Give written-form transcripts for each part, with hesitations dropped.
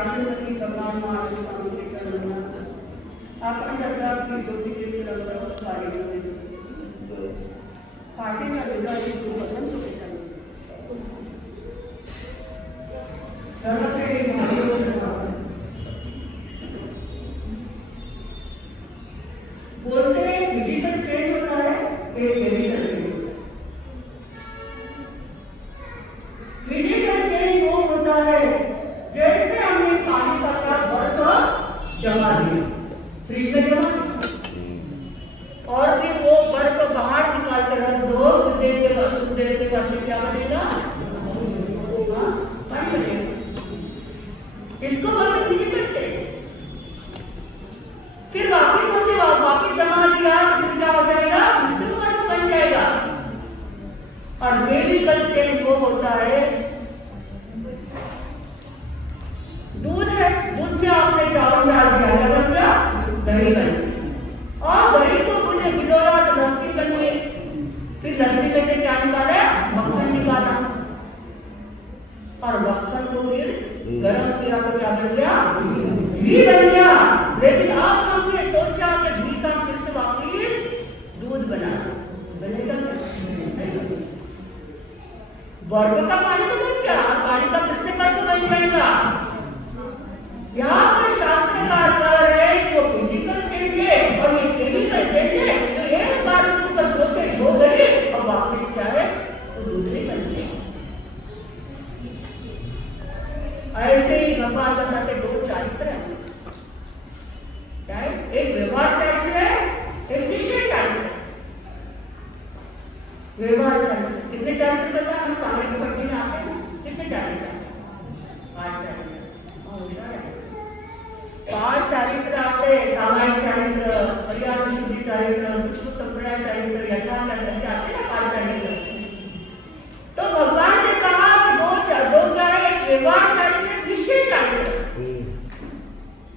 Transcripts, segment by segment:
राष्ट्रपति भगवान महावीर स्वामी के चरण में आपण जगह की ज्योति के सिरंदर पार्टी में पार्टी का विदाई को बदल चुके हैं नमस्ते बोलते हैं फिजिकल चेंज होता है एक केमिकल चेंज। फिजिकल चेंज वो होता है जैसे हमने पानी का बर्फ जमा दिया फ्रिज में जमा और फिर वो बर्फ बाहर निकाल कर रख दो कुछ देर के बाद क्या बनेगा? पानी बनेगा। इसको बोलते फिजिकल चेंज। फिर वापस हमने वापस जमा दिया फिर क्या हो जाएगा? फिर बर्फ बन जाएगा। और केमिकल चेंज वो होता है दूध है, दूध में आपने चावल डाल दिया क्या बन गया? दही बन गया। और दही को पुण्य गिलोरा तो लस्सी बनी, फिर लस्सी में से क्या निकाला? मक्खन निकाला और मक्खन को फिर गरम किया तो क्या बन गया? घी बन गया। लेकिन अब हमने सोचा कि घी का फिर से वापिस दूध बना बनेगा बर्फ का पानी तो बन गया, पानी का फिर से बर्फ बन जाएगा। यहाँ पर शास्त्रकार कह रहे हैं कि वो फिजिकल चेंज है और ये केमिकल चेंज है। तो ये बात ऊपर प्रोसेस हो गई और वापस क्या है? तो दूध नहीं बन गया। ऐसे ही भगवान बताते दो चारित्र हैं, क्या है? एक व्यवहार चारित्र है, एक विषय चारित्र। व्यवहार चारित्र कितने चारित्र पता? हम सामान्य पढ़ने में आते हैं कितने चारित्र? 5 चारित्र। पांच चारित्र आते हैं, सामान्य चारित्र, पर्यावरण शुद्धि चारित्र, सूक्ष्म संप्रदाय चारित्र, यथार्थ ऐसे आते हैं ना 5 चारित्र। तो भगवान ने कहा कि दो क्या है? एक व्यवहार चारित्र, विषय चारित्र।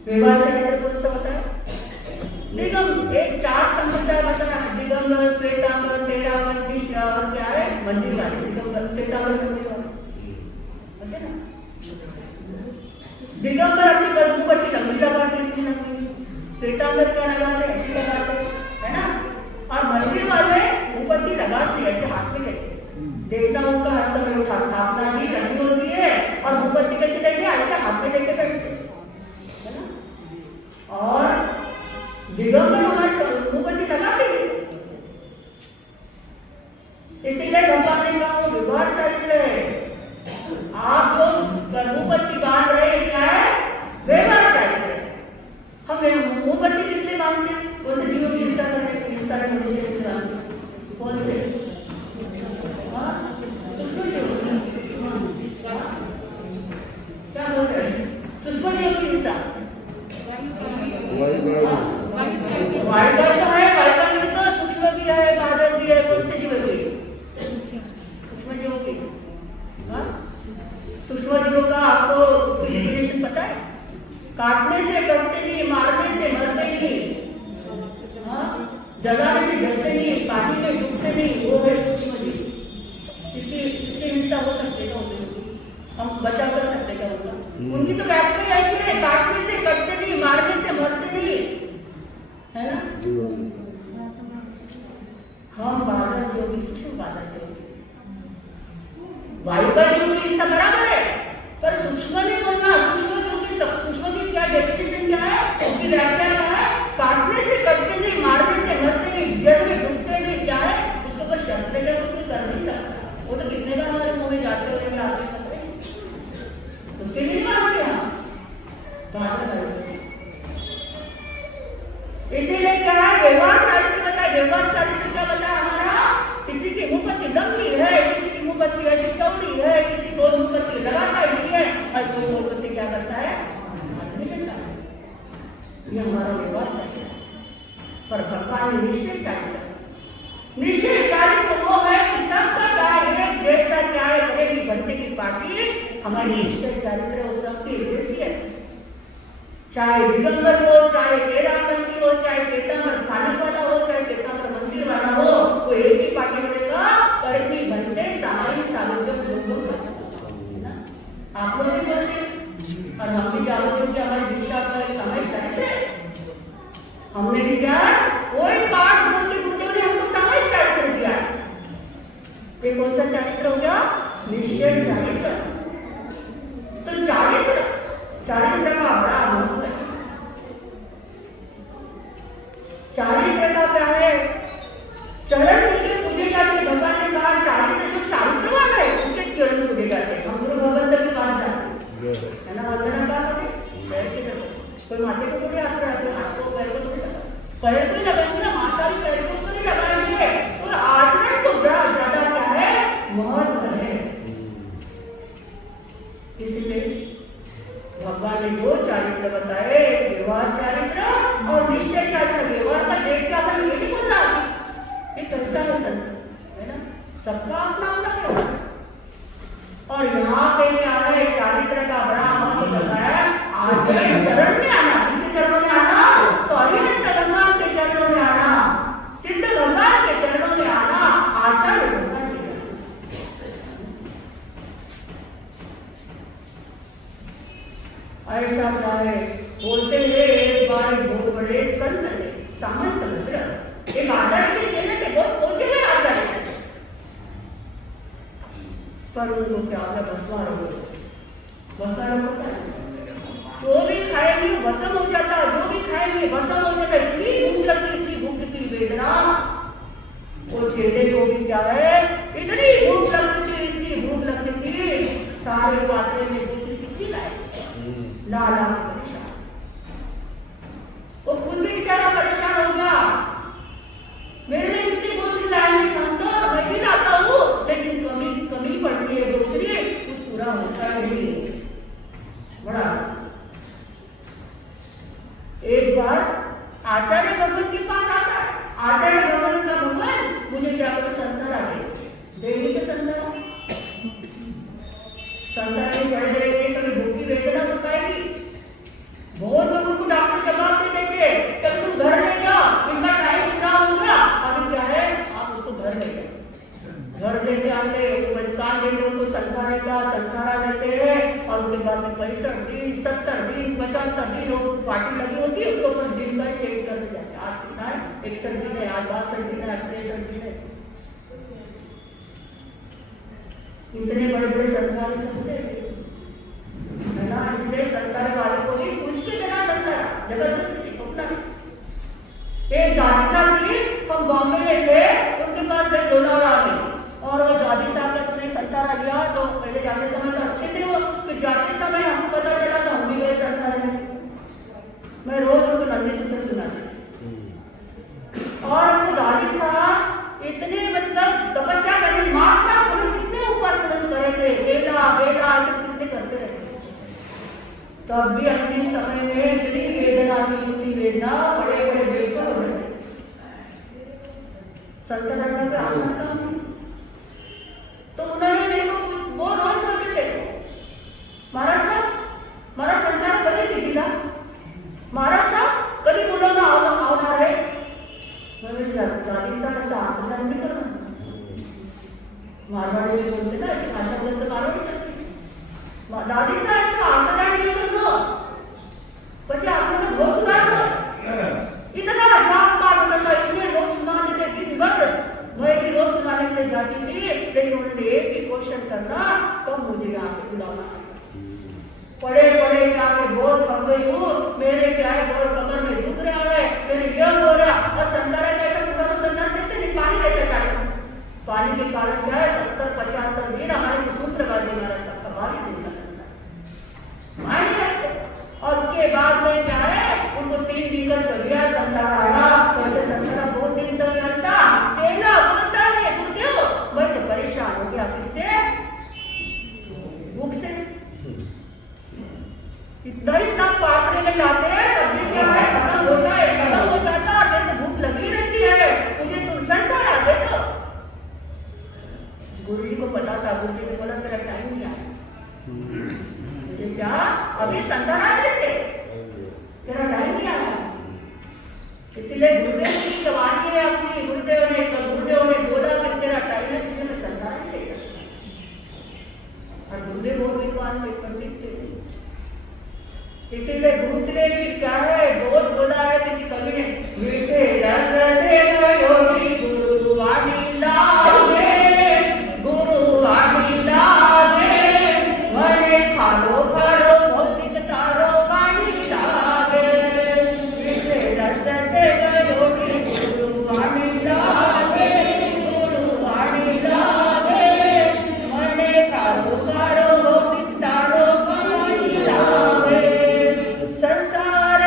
व्यवहार चारित्र कौन सा होता है? निगम, एक 4 संप्रदाय बताना है, दिगंबर, श्वेतांबर, तेरावर, विश्व और क्या है? मंदिर वाले। दिगंबर श्वेतांबर मंदिर वाले ओके ना। दिगंबर अपनी गर्भवती लंबी लगाते हैं, श्वेतांबर क्या लगाते हैं? ऐसे लगाते हैं, है ना। और मंदिर वाले उपति लगाते हैं, ऐसे हाथ में लेते हैं। देखना उनका हर समय उठाना ही रखी होती है और उपति कैसे लेंगे? ऐसे हाथ में लेके बैठते हैं, है ना। और दिगंबर हमारे उपति लगाते हैं। इसीलिए भगवान ने कहा वो व्यवहार चारित्र है। आप जो मुंहपत्ती बांध रहे हैं क्या है? व्यवहार चारित्र है। हम मुंहपत्ती किससे बांधते हैं? कौन से जीवों की हिंसा करने के लिए बांधते हैं? कौन से? सूक्ष्म जीवों से। क्या बोल रहे हैं? सूक्ष्म जीवों की हिंसा। वायुगण तो है, वायुगण में तो सूक्ष्म भी है, बादल भी है। कौन से जीवों की? सूक्ष्म जीवों की। सूक्ष्म जीवों का आपको उसकी डेफिनेशन पता है? काटने से कटते नहीं, मारने से मरते नहीं, जलाने से जलते नहीं, पानी में डूबते नहीं, वो है सूक्ष्म जीव। इसकी हिंसा हो सकती है, हम बचा कर सकते क्या होगा? उनकी तो व्याख्या ऐसी है, काटने से कटते नहीं, मारने से मरते नहीं, है ना। हम बाधा जोगी, सूक्ष्म बाधा जोगी। वायु का जीव की हिंसा बराबर है, पर सूक्ष्म नहीं बोलना। सूक्ष्म की क्या डेफिनेशन क्या है? उसकी व्याख्या क्या है? काटने से कटते नहीं, मारने से मरते नहीं, जल में डूबते नहीं, क्या है? उसको कोई शब्द लेकर तो कोई कर नहीं सकता। वो तो कितने बार हमारे मुंह में जाते हुए आते हैं, उसके लिए मानते हैं हम। इसीलिए क्या है? व्यवहार चारित्र बताया। व्यवहार चारित्र क्या बताया हमारा? किसी की मुंहपत्ती लंबी है, किसी की मुंहपत्ती ऐसी चौड़ी है, किसी को मुंहपत्ती लगाता ही है और कोई मुंहपत्ती क्या करता है? ये हमारा व्यवहार चारित्र है। पर भगवान ने निश्चय चारित्र, निश्चय चारित्र वो है कि सबका कार्य जैसा क्या है बनेगी बनने की पार्टी हमारी निश्चय चारित्र वो सबकी जैसी है। चाहे दिगंबर हो, चाहे तेरापंथी हो, चाहे श्वेतांबर स्थानक वाला हो, चाहे श्वेतांबर मंदिर वाला हो, वो एक ही पार्टी बनेगा। पर की बनते सामाजिक सालों जब लोग आप लोग भी बोलते और हम भी सबका अपना अपना है। और यहाँ पे क्या है, चारित्र का बड़ा महत्व बताया। आगे चरण में आना, किसी चरणों में आना तो अरिहंत भगवान के चरणों में आना, सिद्ध भगवान के चरणों में आना, आचार्य भगवान के चरणों। ऐसा गाए बोलते हुए एक बार बहुत बड़े संत थे, सामंत मित्र, एक आचार्य के चेले थे, बहुत पहुंचे हुए आचार्य, पर उनको क्या है, बसवा रोग होता है। जो भी खाएंगे वसम हो जाता, जो भी खाएंगे वसम हो जाता। इतनी भूख लगती वेदना, वो चेले को भी क्या है, इतनी भूख लगती थी, सारे पात्रे में पूछी कितनी लाए, ला परेशान। वो खुद भी बेचारा परेशान हो गया, मेरे लिए इतनी बोझ लाएंगे संतो, मैं भी लाता हूँ, लेकिन कमी पड़ती है, दूसरी कुछ पूरा होता नहीं। बड़ा एक बार आचार्य भगवान के पास आता है, आचार्य भगवान का भगवान मुझे क्या करो, संतरा देवी के संतरा में चढ़ गए, कभी भूखी वेदना सुखाएगी। बहुत लोगों को डॉक्टर जवाब दे देंगे, कभी तुम घर ले जाओ, इनका टाइम पूरा होगा। अभी क्या है, आप उसको घर ले जाओ, घर लेके आते, बचकान देते, उनको संतारा देते हैं, और उसके बाद में 65 दिन, 70 दिन, 75 दिन वो पार्टी लगी होती है, उसको फिर दिन का चेंज करते जाते हैं। आज कितना है, 61 दिन है, आज 62 दिन है, 63 दिन है। इतने बड़े बड़े सरकारी चलते है ना, इसलिए सरकार वाले को भी पूछ के देना, सरकार जबरदस्ती होता है। एक दादी साहब थी, हम बॉम्बे में थे, उनके पास गए, लोनावला में, और वो दादी साहब ने अपने संतारा लिया। तो पहले जाते समय तो अच्छे थे वो, फिर जाते समय हमको पता चला तो हम भी गए संतारे में। मैं रोज उनको नंदी सूत्र सुनाती, और वो दादी साहब इतने मतलब तपस्या करने, मास का कितने उपासना करे थे, बेटा ऐसे कितने करते रहते, तब भी अंतिम समय में इतनी वेदना की वेदना, बड़े बड़े बेकर हो गए, संतरण में आसन काम। तो उन्होंने मेरे को वो रोज बोलते थे, महाराज साहब मारा संतान कभी सीखीला, महाराज साहब कभी बोलो ना आवना है। मैंने दादी साहब ऐसा आसन नहीं करना, मारवाड़ी में बोलते ना, ऐसी भाषा बोलते मारवाड़ी चलती, दादी साहब ऐसा आंकलन नहीं करना, પછી આપણે लोग सुना दो, इतना मजाक मारता था, इसलिए लोग सुनाने के दिन भर मैं भी रोज सुनाने के लिए जाती थी, लेकिन उन्होंने एक ही क्वेश्चन करना, तो मुझे यहाँ से बुलाना। पढ़े क्या है, बहुत थक गई हूँ, मेरे क्या है, बहुत कमर में दुख रहा है, मेरे ये हो रहा, और संतारा कैसा पूरा तो संतान देते नहीं, पानी लेते चाहिए। पानी के कारण क्या है, 70-75 दिन हमारे सूत्र का दिन हमारा सबका बारी जिंदा और उसके बाद में क्या है, उनको 3 दिन का चल गया संतारा आया। वैसे संतारा 2 दिन तक चलता, चेला बोलता है गुरुदेव मैं तो परेशान हो गया, किससे, भूख से। इतना पात्र में जाते हैं, तब भी क्या है, खत्म हो जाता, और मेरे को भूख लगी रहती है, मुझे तुम संतारा दे दो। गुरु जी को पता था, गुरु जी ने बोला तेरा टाइम नहीं आया, क्या अभी संतारा देते, तेरा टाइम नहीं आया। इसलिए गुरुदेव की जवानी है अपनी, गुरुदेव ने बोला कि तेरा टाइम है, तुझे मैं संतारा नहीं दे सकता। और गुरुदेव बहुत विद्वान पंडित थे, इसीलिए गुरुदेव ने भी क्या है, बहुत बोला है किसी कवि ने, मीठे रस से योगी गुरु वाणी लागे, गुरु वाणी लागे, मने खालो खालो भौतिक तारो वाणी लागे, मीठे रस से योगी गुरु वाणी लागे, गुरु वाणी लागे, मने खालो खालो भौतिक तारो वाणी लागे। संसार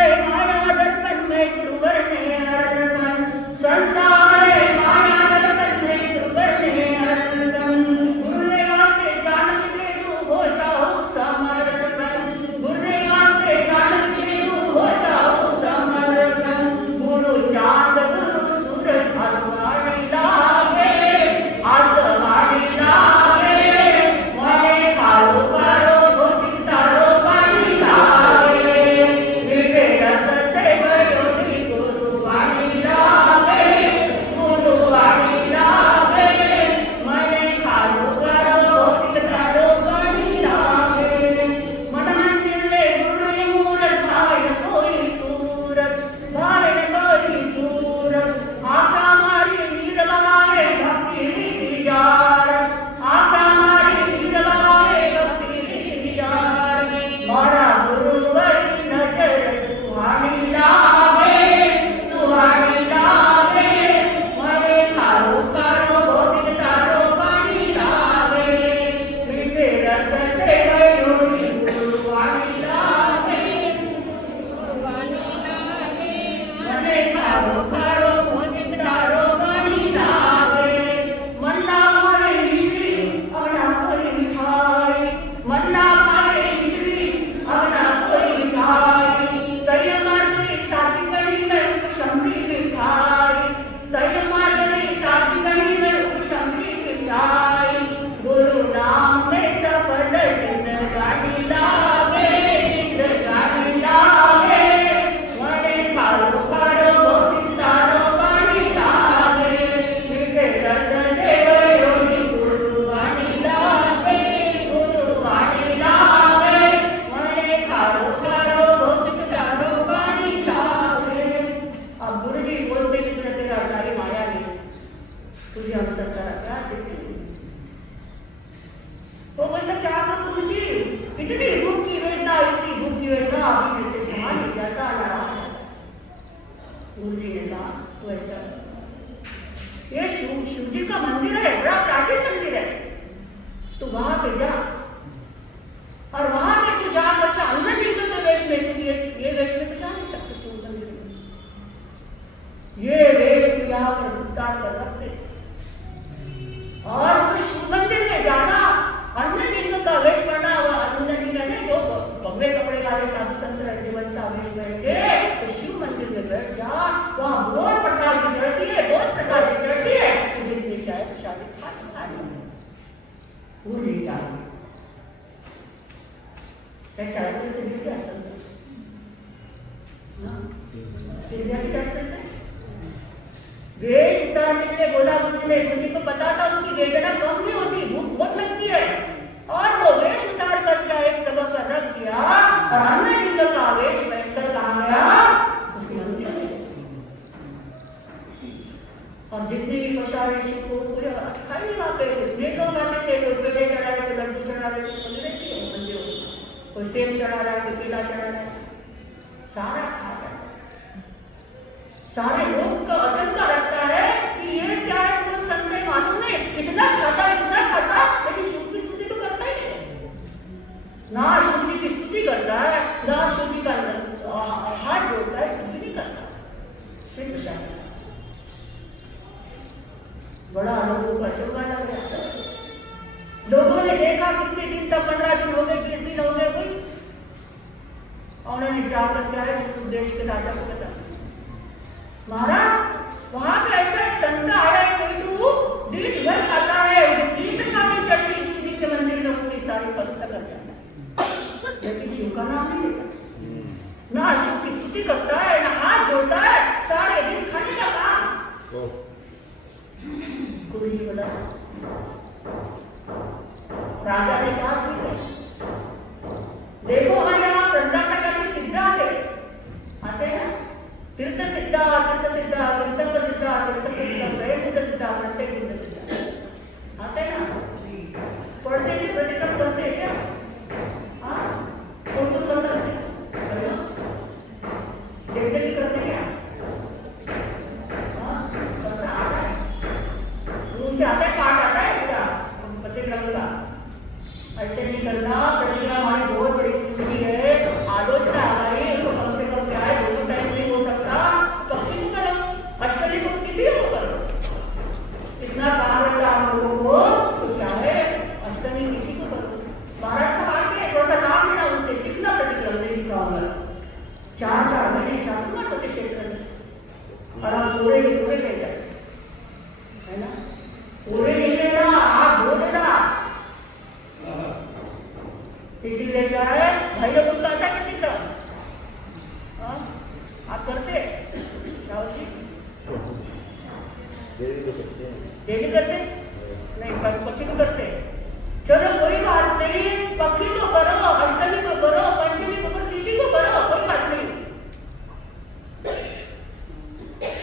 क्या देखी वो बोलता क्या करूं गुरुजी, इतनी भूख की वेदना, इतनी भूख की वेदना अभी मेरे से समा नहीं जाता, नाराज है। गुरुजी ने कहा तो ऐसा, ये शिव जी का मंदिर है, बड़ा प्राचीन मंदिर है, तो वहां पे जा और वहां पे तू जा करके अंदर लिंग के वेश में, क्योंकि ये वेश में तो जा नहीं सकते शिव मंदिर में, ये वेश तू यहाँ पर उतार कर रख दे और उस शिव मंदिर में जाना, अन्य लिंग का वेश पड़ना, अन्य लिंग है जो भगवे कपड़े वाले साधु संत रहते वैसा वेश बैठे तो शिव मंदिर में बैठ जा, वहां बहुत प्रसाद की चढ़ती है, बहुत प्रसाद की चढ़ती है, तुझे लेके आए प्रसाद खा वो लेके आए क्या चाहते से लेके आता से वेश उतारने के लिए बोला मुझे को पता था उसकी वेदना कम नहीं होती, भूख बहुत लगती है, और वो वेश उतार करके एक जगह पर रख दिया और अन्य लिंग का वेश बैठकर कहा गया उस मंदिर में, और जितने भी प्रसाद शिव को पूरे खाली वहां पे जितने लोग आते थे, कोई पेड़े चढ़ा रहे थे, लड्डू चढ़ा रहे थे, मंदिर कोई सेब चढ़ा रहा है, कोई केला चढ़ा रहा है, सारा खा रहा है। सारे लोग को अचंभा लगता है कि ये क्या है, तो संजय मालूम नहीं इतना खाता, लेकिन शिव की स्तुति तो करता ही नहीं, ना शिव जी की स्तुति करता है, ना शिव जी का हाथ जोड़ता है, स्तुति नहीं करता, फिर तो बड़ा लोगों को अचंभा लग रहा है। लोगों ने देखा कितने दिन तक, 15 दिन हो गए, 20 दिन हो गए, कोई और उन्होंने जाकर क्या है देश के राजा को बता, महाराज वहां पे ऐसा एक संत आया है, कोई तो दिन भर खाता है, दिन प्रसाद चढ़ती शिव जी के मंदिर में पूरी सारी व्यवस्था कर जाता है, लेकिन शिव का नाम नहीं लेता, ना शिव की स्तुति करता है, ना हाथ जोड़ता है, सारे दिन खाने का काम। गुरु जी बोला, राजा ने कहा ठीक है, देखो हमारे यहाँ कर्नाटक में सिद्धा आते हैं, तीर्थ सिद्धा, तीर्थंकर सिद्धा, स्वयं सिद्धा, प्रत्येक सिद्धा आते हैं ना, पढ़ते थे, प्रतिक्रम करते हैं क्या? हाँ, कौन करते हैं? देखते भी करते क्या? हाँ, करता आता है, मुंह से आता है, पाठ आता है पूरा प्रतिक्रम का, ऐसे नहीं करना। प्रतिक्रम हमारी बहुत बड़ी पूंजी है, आलोचना हमारी, उसको कम से कम क्या है, दोनों टाइम नहीं हो सकता, कभी को करो, अष्टमी को किसी को करो, इतना काम रहता हम लोगों को, तो क्या है अष्टमी किसी को करो। महाराज साहब आके थोड़ा सा नाम लेना, उनसे सीखना, प्रतिक्रम नहीं सिखाऊंगा, 4 महीने चाहूंगा छोटे क्षेत्र में, और आप पूरे के पूरे कह जाए, है ना, पूरे नहीं लेना, आप बोल देना, इसीलिए क्या है भाई लोग उनका आता है किसी का, आप करते क्या होती डेली करते नहीं, पक्षी को करते, चलो कोई बात नहीं, पक्षी को करो, अष्टमी को करो, पंचमी को करो, तिथि को करो, कोई बात नहीं,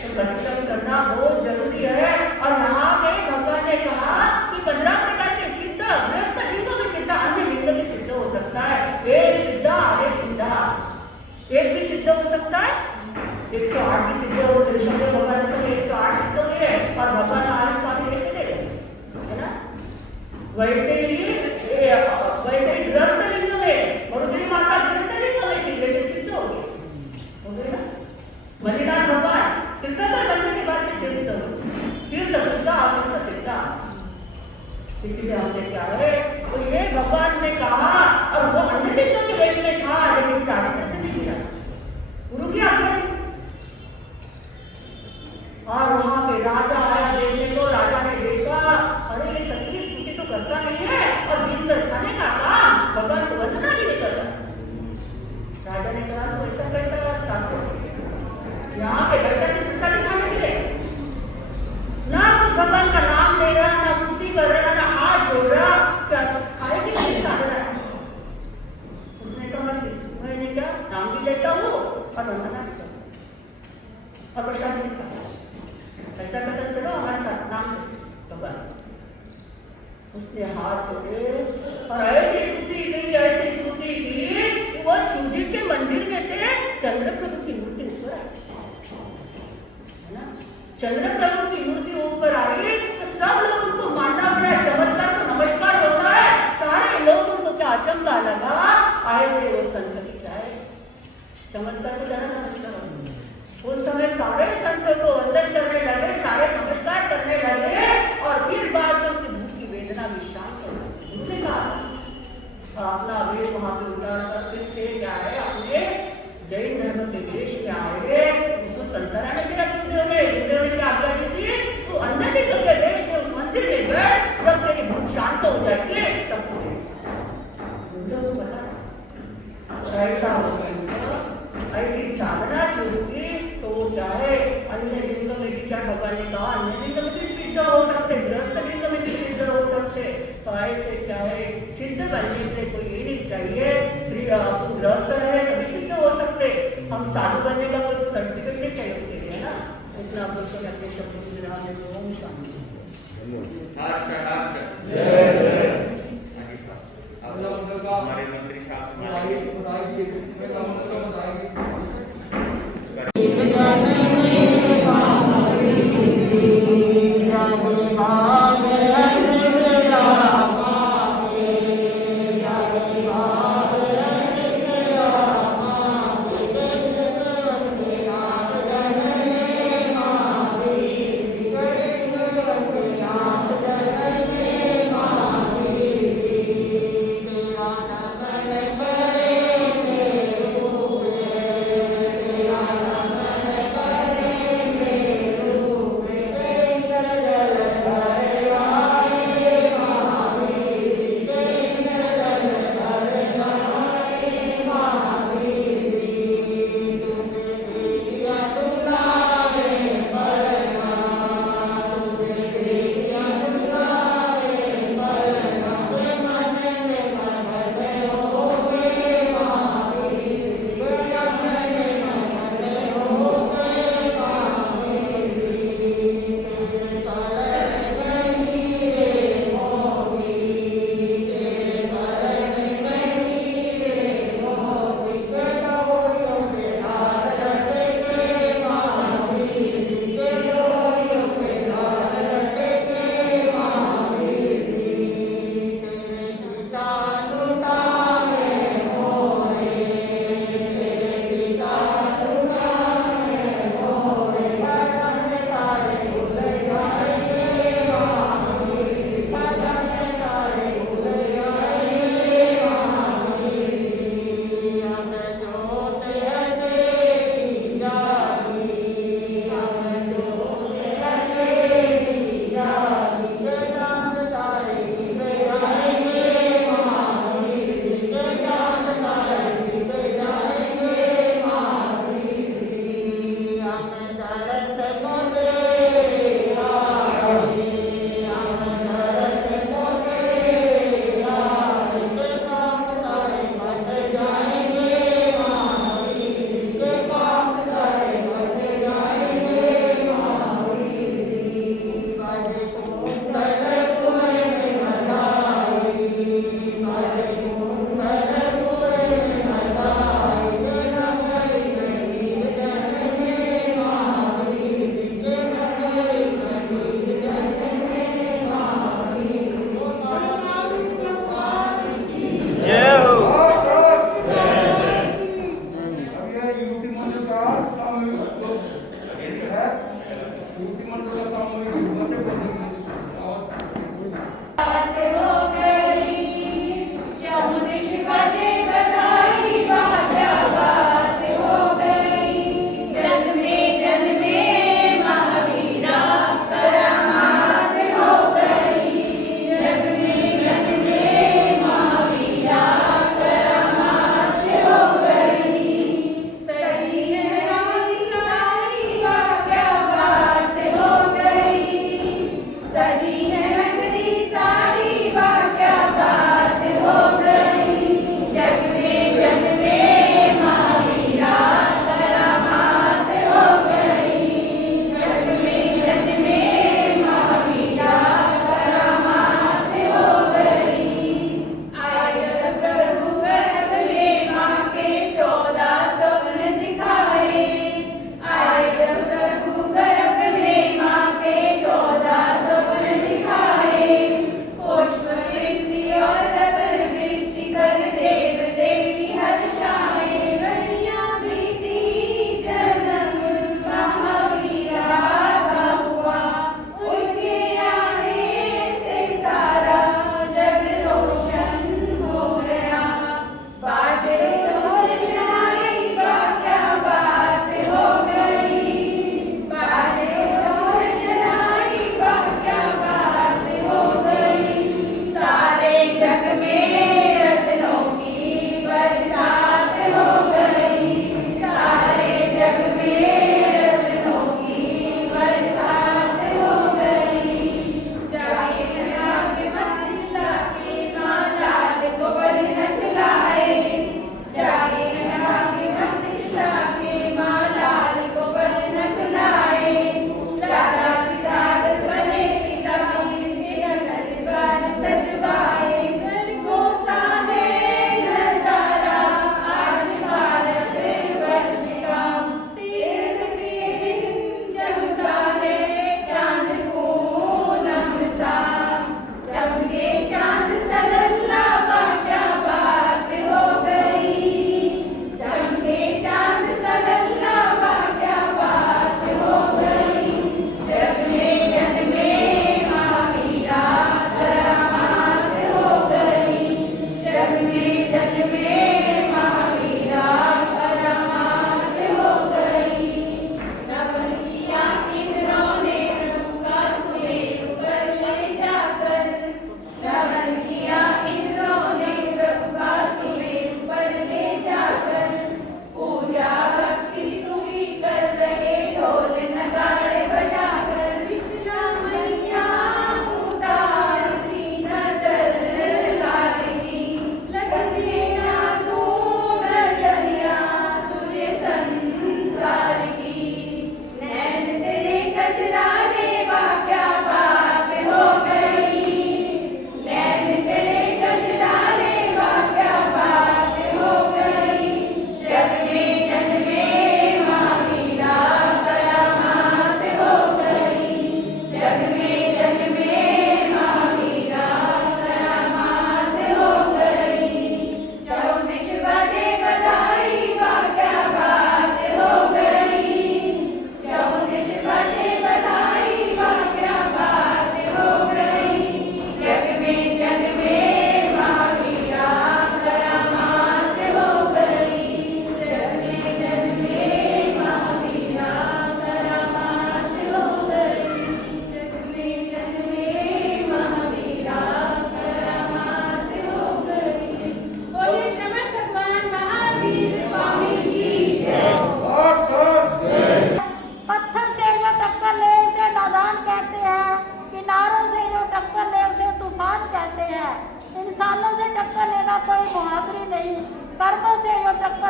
तो प्रतिक्रम करना बहुत जरूरी है। और यहाँ पे भगवान ने कहा कि 15 प्रकार के सिद्ध, गृहस्थ लिंगों में सिद्ध, अन्य लिंग भी सिद्ध हो सकता है, एक सिद्धा, एक सिद्धा, एक भी सिद्ध हो सकता है, 108 भी सिद्ध हो, भगवान ने 108 सिद्ध हुए और भगवान आनंद स्वामी कैसे दे रहे, है ना, वैसे ही गृहस्थ लिंग में मरुदेवी माता गृहस्थ लिंग में थी, लेकिन सिद्ध हो गए ना, मल्लिनाथ भगवान तीर्थंकर बनने के बाद भी सिद्ध हो, तीर्थ सिद्धा, अमृत सिद्धा, इसीलिए हमने क्या है, तो ये भगवान ने कहा, और वो अन्य लिंगों के वेश में था, लेकिन चाहे कैसे नहीं किया, गुरु की आज्ञा थी। और वहां पे राजा आया देखने को, राजा ने देखा, अरे ये सच्ची स्तुति तो करता नहीं है, और दिन भर खाने का काम, भगवान को वंदना भी नहीं करता। राजा ने कहा तो ऐसा कैसा साथ यहाँ पे बैठा से प्रसाद खाने के लिए, ना कुछ भगवान का नाम ले रहा, ना स्तुति कर रहा, ना हाथ जोड़ रहा, क्या खाएगी नहीं खा रहा है। उसने कहा मैंने क्या उसने हाथ जोड़े और ऐसी स्तुति की कि वो शिव जी के मंदिर में से चंद्र प्रभु की मूर्ति ऊपर आई, है ना। चंद्र प्रभु की मूर्ति ऊपर आई तो सब लोग उनको मानना पड़ा, चमत्कार तो नमस्कार होता है, सारे लोगों को क्या अचंभा लगा, ऐसे वो संत दिखाए चमत्कार को जाना नमस्कार होता। उस समय सारे संतों को वंदन करने लगे, सारे नमस्कार करने लगे और फिर बाद में उसकी भूख की वेदना भी शांत हो गई। उन्होंने कहा अपना वेश वहां पे उतार कर फिर से क्या है अपने जैन धर्म के वेश में आए, उसको संतरा ने मेरा गुरुदेव ने आज्ञा दी थी तो अन्य के वेश में उस मंदिर में बैठ, जब तेरी भूख शांत हो जाएगी तब गुरुदेव को बता ऐसा हो सकता, ऐसी साधना जो उसकी तो क्या है अन्य लिंग में भी क्या भगवान ने कहा अन्य लिंग में भी सिद्ध हो सकते, गृहस्थ लिंग में भी सिद्ध हो सकते। तो ऐसे क्या है सिद्ध बनने के लिए कोई ये नहीं चाहिए गृहस्थ रहे तभी सिद्ध हो सकते, हम साधु बनने का कोई सर्टिफिकेट नहीं चाहिए उसके लिए, है ना। इतना आप लोग अपने शब्दों में ओम शांति। हमारे मंत्री साहब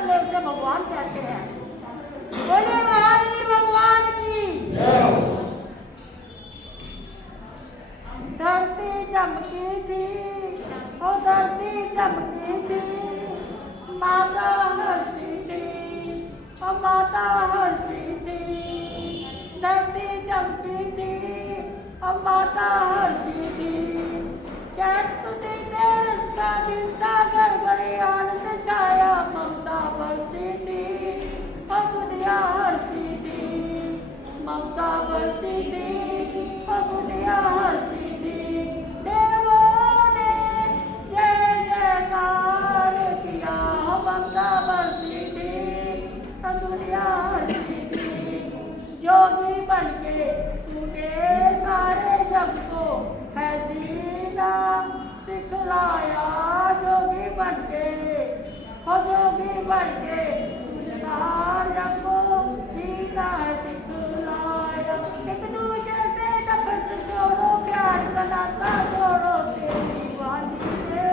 वाले उसे भगवान कहते हैं। बोले महावीर भगवान की। धरती चमकी थी, ओ धरती चमकी थी, माता हंसी थी, ओ माता हंसी थी। धरती चमकी थी, ओ माता हंसी थी। चैत्र के रस का दिन था, घर घरे आनंद छाया, ममता बरसी थी, ओ दुनिया हंसी थी, ममता बरसी थी, ओ दुनिया हंसी थी। देवों ने जय जयकार किया, ममता बरसी थी, ओ दुनिया हंसी थी। जोगी बनके तूने सारे जग को है जीना सिखलाया, जोगी बनके हो जोगी बनके तूने सारे जग को जीना है सिखलाया। एक दूसरे से नफरत छोड़ो, प्यार का नाता जोड़ो, तेरी वाणी ने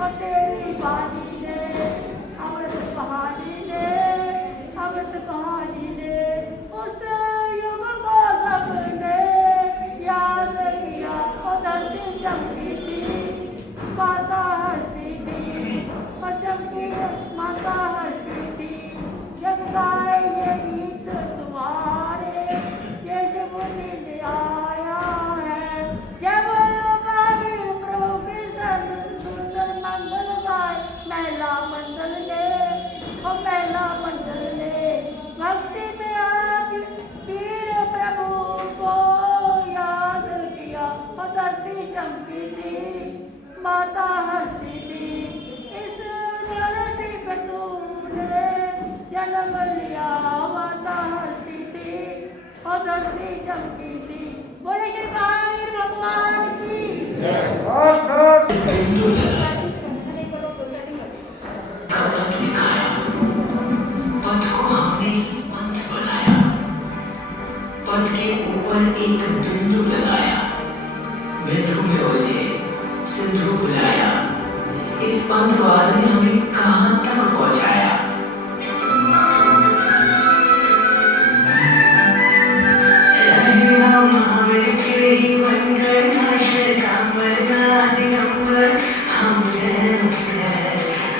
और तेरी वाणी ने, अमृत कहानी ने, अमृत कहानी ने, उस युग को सबने याद किया। और धरती चमकी थी, माता हंसी थी, और चमकी माता हंसी थी। जब गाए ये गीत तुम्हारे, ये शुभ दिन आया है। जब महावीर प्रभु की सुंदर मंगल गाए, महिला मंडल ने, और महिला मंडल ने भक्ति में आप वीर प्रभु को याद किया। और धरती चमकी थी, माता हंसी थी, इस धरती पे तूने जन्म लिया, माता हंसी थी, और धरती चमकी थी। बोले श्री महावीर भगवान की। पथ को हमने पंथ बनाया, पथ के ऊपर एक बिंदु लगाया, बिंदु में उलझे सिंधु बुलाया, इस पंथवाद ने हमें कहां तक पहुंचाया। महावीर के ही बनकर काशी कांबर का दिगंबर, हम जैन हैं,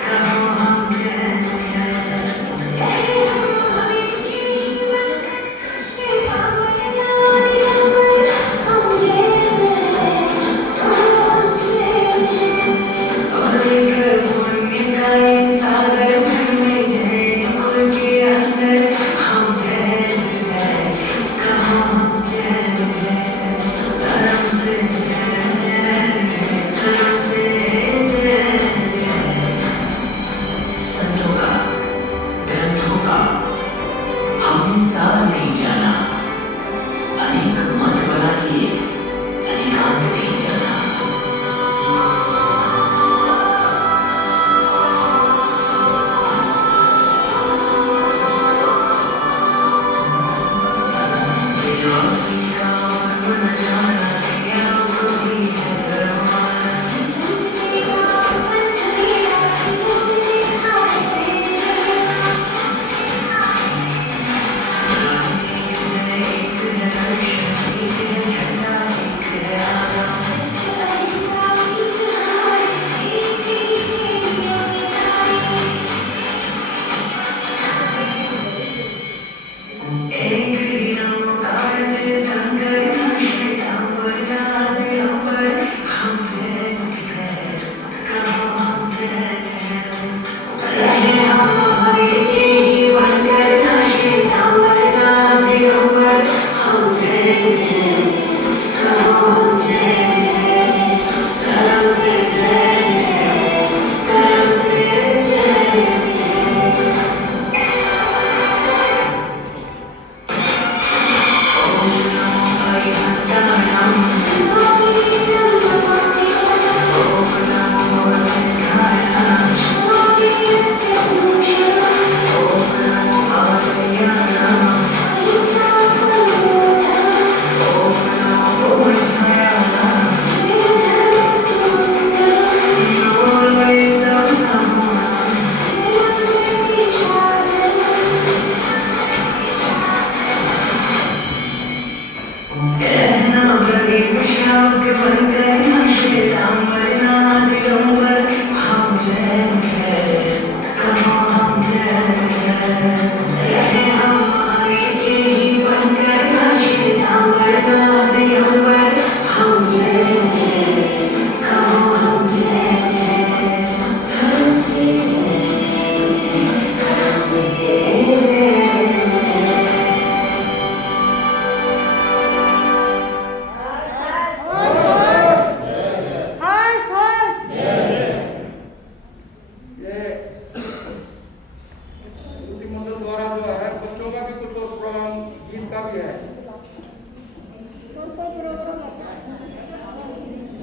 कहो हम जैन हैं। सागर में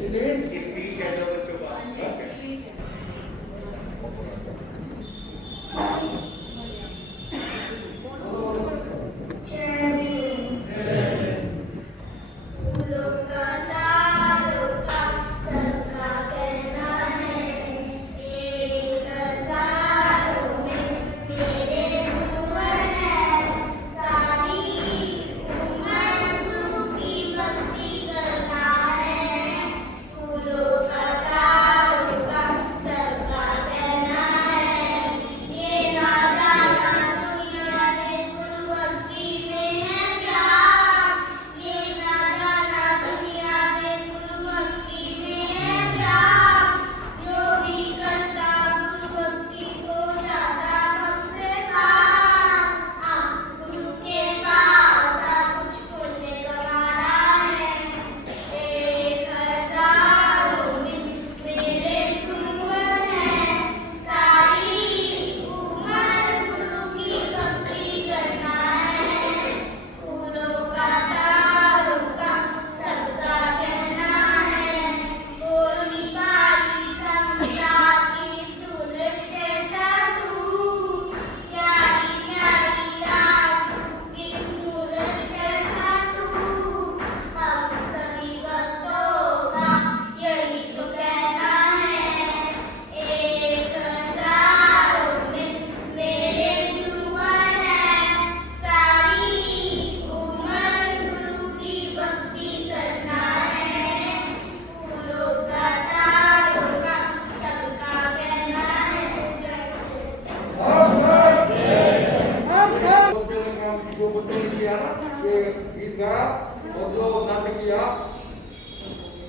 स्पीच है जो बच्चों का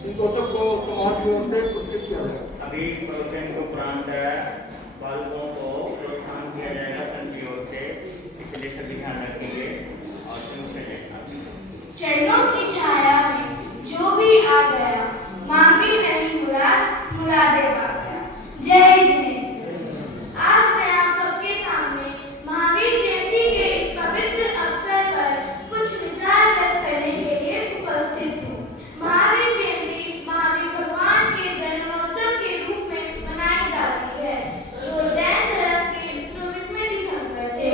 इनको सबको समाज की ओर से पुरस्कृत किया जाएगा। अभी प्रवचन के उपरांत बालकों को प्रोत्साहन किया जाएगा संघ की ओर से, इसलिए सभी ध्यान रखेंगे और शुरू से चरणों की छाया में जो भी आ गया, मांगी नहीं मुराद, मुरादे पा गया। जय जिनेंद्र। आज मैं आप सबके सामने महावीर जयंती के इस पवित्र अवसर पर कुछ विचार व्यक्त करने के लिए उपस्थित हूँ। महावीर जयंती महावीर भगवान के जन्मोत्सव के रूप में मनाई जाती है, जो जैन धर्म के 24वें तीर्थंकर थे।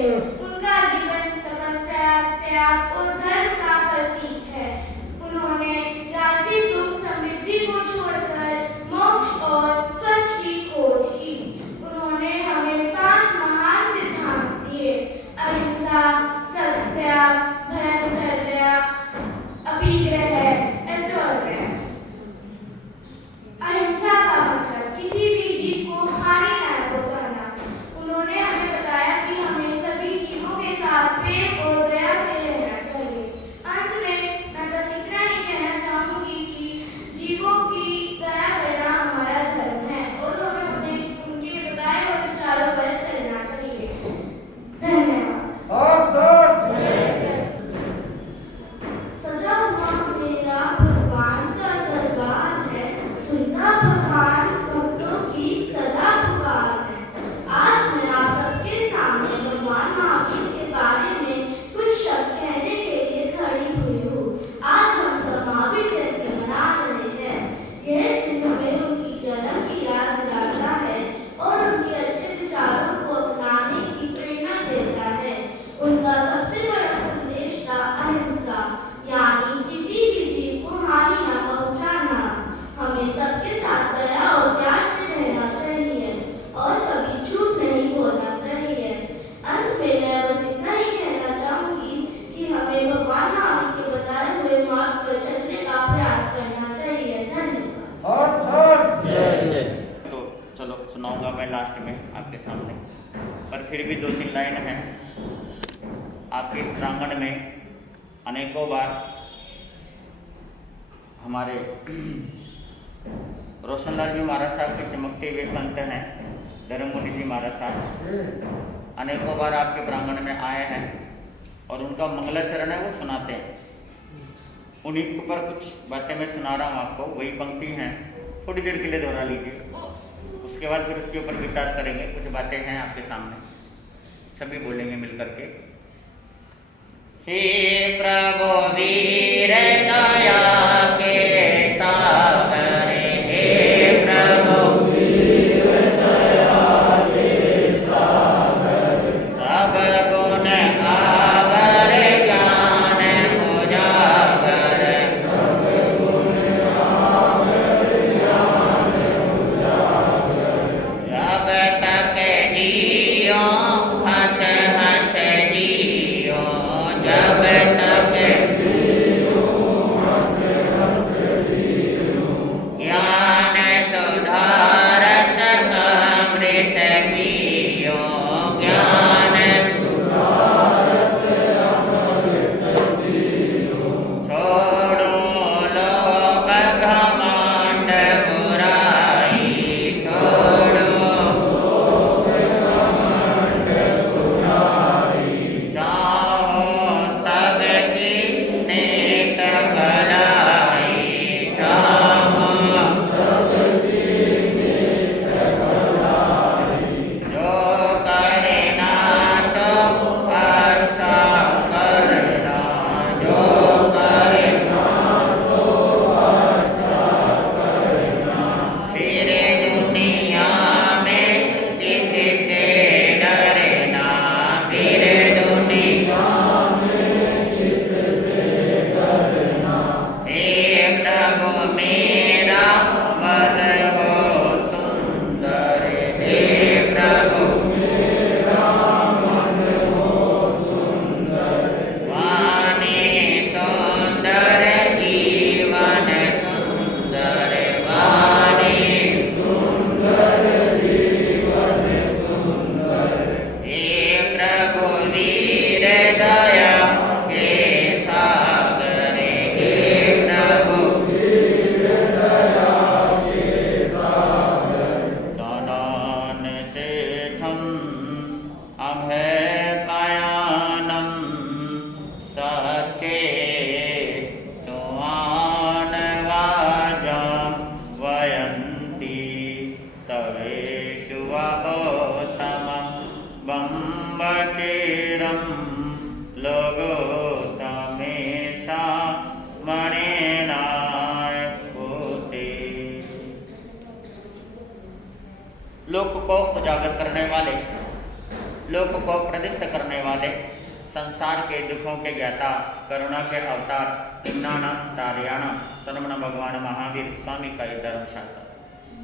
उनका जीवन तपस्या, त्याग और धर्म का प्रतीक है। उन्होंने राशि सुख समृद्धि को छोड़कर मोक्ष और सच की खोज की। उन्होंने हमें 5 महान सिद्धांत दिए: अहिंसा, सत्याग, ब्रह्मचर्य, अभिग्रह, ऐश्वर्य। अहिंसा का मतलब किसी भी जीव को हानि न पहुंचाना। उन्होंने हमें बताया कि हमें सभी जीवों के साथ प्रेम और दया से रहना चाहिए। अंत में मैं बस इतना ही कहना चाहूंगी कि जीवों की दया करना हमारा धर्म है और हमें उन्हें उनके बताए हुए विचारों पर चलना चाहिए। धन्यवाद। सजा हुआ मेरा भगवान का दरबार है, सुनता भगवान भक्तों की सदा पुकार है। आज मैं आप सबके सामने भगवान महावीर के बारे में कुछ शब्द कहने के लिए खड़ी हुई हूँ। आज हम सब महावीर जयंती मना रहे हैं। यह दिन हमें उनकी जन्म की याद दिलाता है और उनके अच्छे विचारों को अपनाने की प्रेरणा देता है। उनका सबसे बड़ा संदेश था अहिंसा, यानी किसी भी जीव को हानि न पहुंचाना। हमें सबके साथ दया और प्यार से रहना चाहिए और कभी झूठ नहीं बोलना चाहिए। अंत में मैं बस इतना ही कहना चाहूंगी कि हमें भगवान महावीर के बताए हुए मार्ग पर चलने का प्रयास करना चाहिए। धन्यवाद। तो चलो सुनाऊंगा मैं लास्ट में आपके सामने, पर फिर भी 2-3 लाइन हैं। आपके इस प्रांगण में अनेकों बार हमारे रोशनलाल जी महाराज साहब के चमकते हुए संत हैं धर्ममुनि जी महाराज साहब, अनेकों बार आपके प्रांगण में आए हैं और उनका मंगलाचरण है वो सुनाते हैं। उन्हीं के ऊपर कुछ बातें मैं सुना रहा हूँ आपको, वही पंक्ति हैं, थोड़ी देर के लिए दोहरा लीजिए, उसके बाद फिर उसके ऊपर विचार करेंगे। कुछ बातें हैं आपके सामने, सभी बोलेंगे मिलकर के। हे प्रभु वीर दया के सागर लोक को उजागर करने वाले, लोक को प्रदीप्त करने वाले, संसार के दुखों के ज्ञाता, करुणा के अवतार, इन्नाना तारियाना सरमण भगवान महावीर स्वामी का ये धर्म शासन।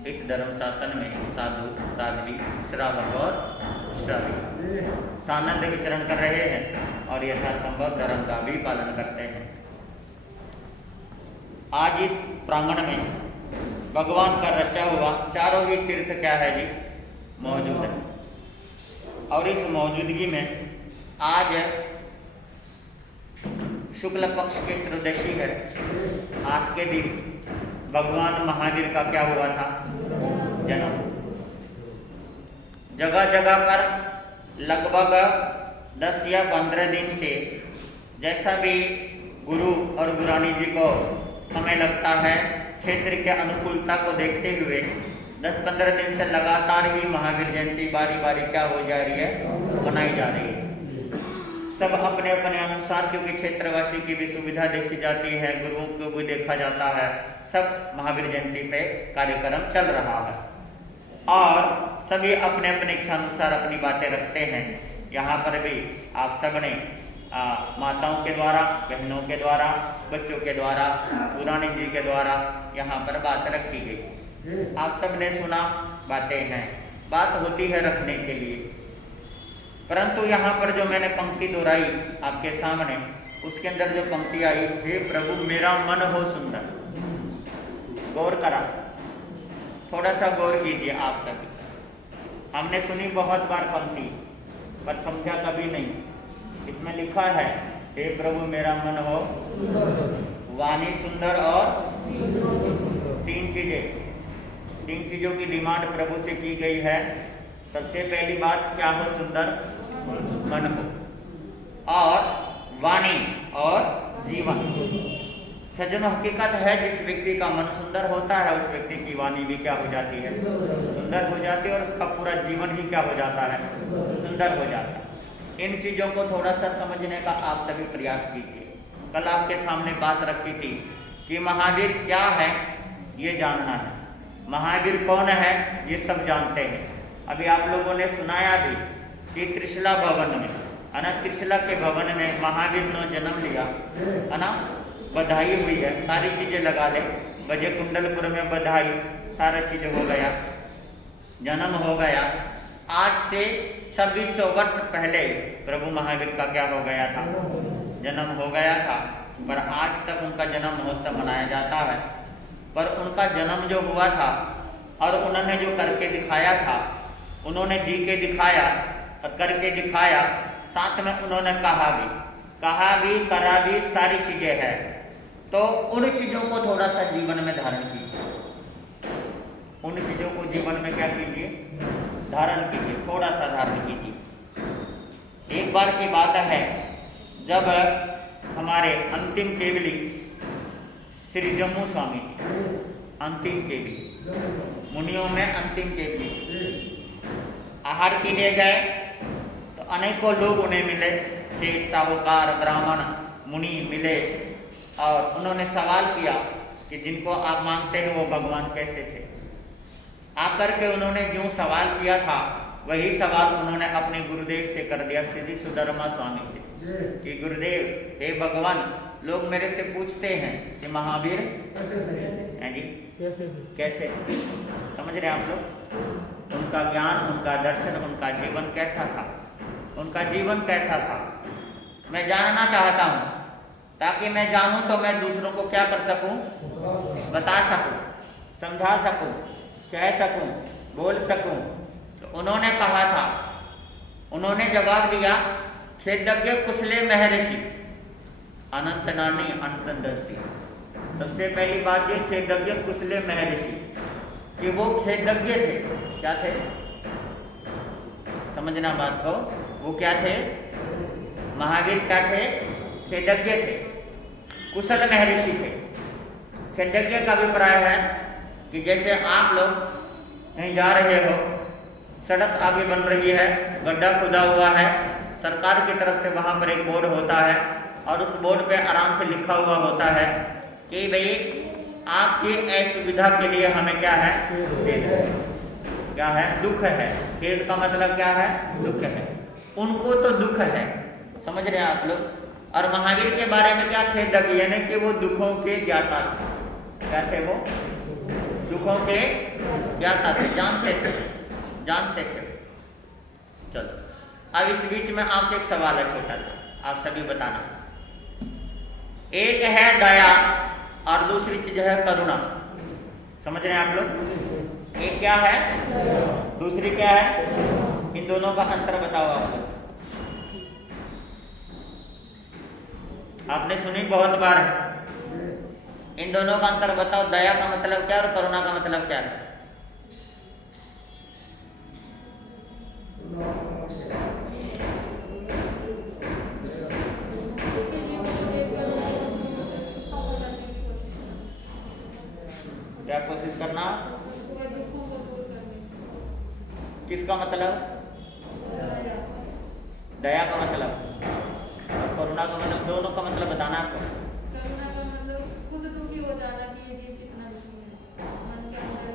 इस धर्म शासन में साधु, साध्वी, श्रावक और श्रावी सानंद विचरण कर रहे हैं और यथासंभव धर्म का भी पालन करते हैं। आज इस प्रांगण में भगवान का रचा हुआ चारों ही तीर्थ क्या है जी, मौजूद है। और इस मौजूदगी में आज शुक्ल पक्ष की त्रयोदशी है। आज के दिन भगवान महावीर का क्या हुआ था, जन्म। जगह जगह पर लगभग 10 या 15 दिन से जैसा भी गुरु और गुरानी जी को समय लगता है, क्षेत्र के अनुकूलता को देखते हुए 10-15 दिन से लगातार ही महावीर जयंती बारी बारी क्या हो जा रही है, मनाई जा रही है। सब अपने अपने अनुसार, क्योंकि क्षेत्रवासी की भी सुविधा देखी जाती है, गुरुओं को भी देखा जाता है, सब महावीर जयंती पे कार्यक्रम चल रहा है और सभी अपने अपने इच्छा अनुसार अपनी बातें रखते हैं। यहाँ पर भी आप सब ने माताओं के द्वारा, बहनों के द्वारा, बच्चों के द्वारा, पुरानी जी के द्वारा यहाँ पर बात रखी गई। आप सब ने सुना, बातें हैं, बात होती है रखने के लिए। परंतु यहाँ पर जो मैंने पंक्ति दोहराई आपके सामने, उसके अंदर जो पंक्ति आई, हे प्रभु मेरा मन हो सुंदर, गौर करा, थोड़ा सा गौर कीजिए आप सभी। हमने सुनी बहुत बार पंक्ति, पर समझा कभी नहीं। इसमें लिखा है, हे प्रभु मेरा मन हो, वाणी सुंदर और 3 चीजों की डिमांड प्रभु से की गई है। सबसे पहली बात क्या हो, सुंदर मन हो और वाणी और जीवन। सज्जनों, हकीकत है जिस व्यक्ति का मन सुंदर होता है उस व्यक्ति की वाणी भी क्या हो जाती है, सुंदर हो जाती है और उसका पूरा जीवन ही क्या हो जाता है, सुंदर हो जाता है। इन चीज़ों को थोड़ा सा समझने का आप सभी प्रयास कीजिए। कल आपके सामने बात रखी थी कि महावीर क्या है ये जानना है, महावीर कौन है ये सब जानते हैं। अभी आप लोगों ने सुनाया भी कि त्रिशला भवन में, है ना, त्रिशला के भवन में महावीर ने जन्म लिया, है ना, बधाई हुई है, सारी चीज़ें लगा ले, बजे कुंडलपुर में बधाई, सारा चीज़ हो गया, जन्म हो गया। आज से 2600 वर्ष पहले प्रभु महावीर का क्या हो गया था, जन्म हो गया था। पर आज तक उनका जन्म महोत्सव मनाया जाता है। पर उनका जन्म जो हुआ था और उन्होंने जो करके दिखाया था, उन्होंने जी के दिखाया और करके दिखाया, साथ में उन्होंने कहा भी, करा भी, सारी चीज़ें हैं। तो उन चीज़ों को थोड़ा सा जीवन में धारण कीजिए, उन चीज़ों को जीवन में क्या कीजिए, धारण कीजिए, थोड़ा सा धारण कीजिए। एक बार की बात है जब हमारे अंतिम केवली श्री जम्मू स्वामी जी, अंतिम केवली, मुनियों में अंतिम केवली, आहार के लिए गए तो अनेकों लोग उन्हें मिले, सेठ, साहूकार, ब्राह्मण, मुनि मिले और उन्होंने सवाल किया कि जिनको आप मानते हैं वो भगवान कैसे थे। आकर के उन्होंने जो सवाल किया था वही सवाल उन्होंने अपने गुरुदेव से कर दिया, श्री सुधर्मा स्वामी से, कि गुरुदेव, हे भगवान, लोग मेरे से पूछते हैं कि महावीर हैं जी कैसे, समझ रहे हैं आप लोग, उनका ज्ञान, उनका दर्शन, उनका जीवन कैसा था, उनका जीवन कैसा था, मैं जानना चाहता हूँ, ताकि मैं जानूं तो मैं दूसरों को क्या कर सकूं, बता सकूं, समझा सकूं, कह सकूं, बोल सकूं। तो उन्होंने कहा था, उन्होंने जवाब दिया, खेदज्ञ कुशले महर्षि अनंत नानी अंतदर्शी। सबसे पहली बात ये खेदज्ञ कुशले महर्षि कि वो खेदज्ञ थे। क्या थे, समझना बात को, वो क्या थे, महावीर क्या थे, खेदज्ञ थे, कुशल महर्षि थे। खेदज्ञ का अभिप्राय है कि जैसे आप लोग कहीं जा रहे हो, सड़क आगे बन रही है, गड्ढा खुदा हुआ है, सरकार की तरफ से वहाँ पर एक बोर्ड होता है और उस बोर्ड पे आराम से लिखा हुआ होता है कि भाई आपकी असुविधा के लिए हमें क्या है, क्या है? दुख है। खेद का मतलब क्या है? दुख है। उनको तो दुख है, समझ रहे हैं आप लोग। और महावीर के बारे में क्या थे? यानी कि वो दुखों के ज्ञाता थे। क्या थे वो? दुखों के ज्ञाता थे, जानते थे। चलो अब इस बीच में आपसे एक सवाल है छोटा सा, आप सभी बताना। एक है दया और दूसरी चीज है करुणा, समझ रहे हैं आप लोग? एक क्या है, दूसरी क्या है? इन दोनों का अंतर बताओ आप लोग। आपने सुनी बहुत बार है, इन दोनों का अंतर बताओ। दया का मतलब क्या और करुणा का मतलब क्या है? क्या कोशिश करना? किसका मतलब? दया का मतलब और करुणा का मतलब, दोनों का मतलब बताना आपको। करुणा का मतलब खुद दुखी हो जाना कि ये जीव कितना दुखी है, मन के अंदर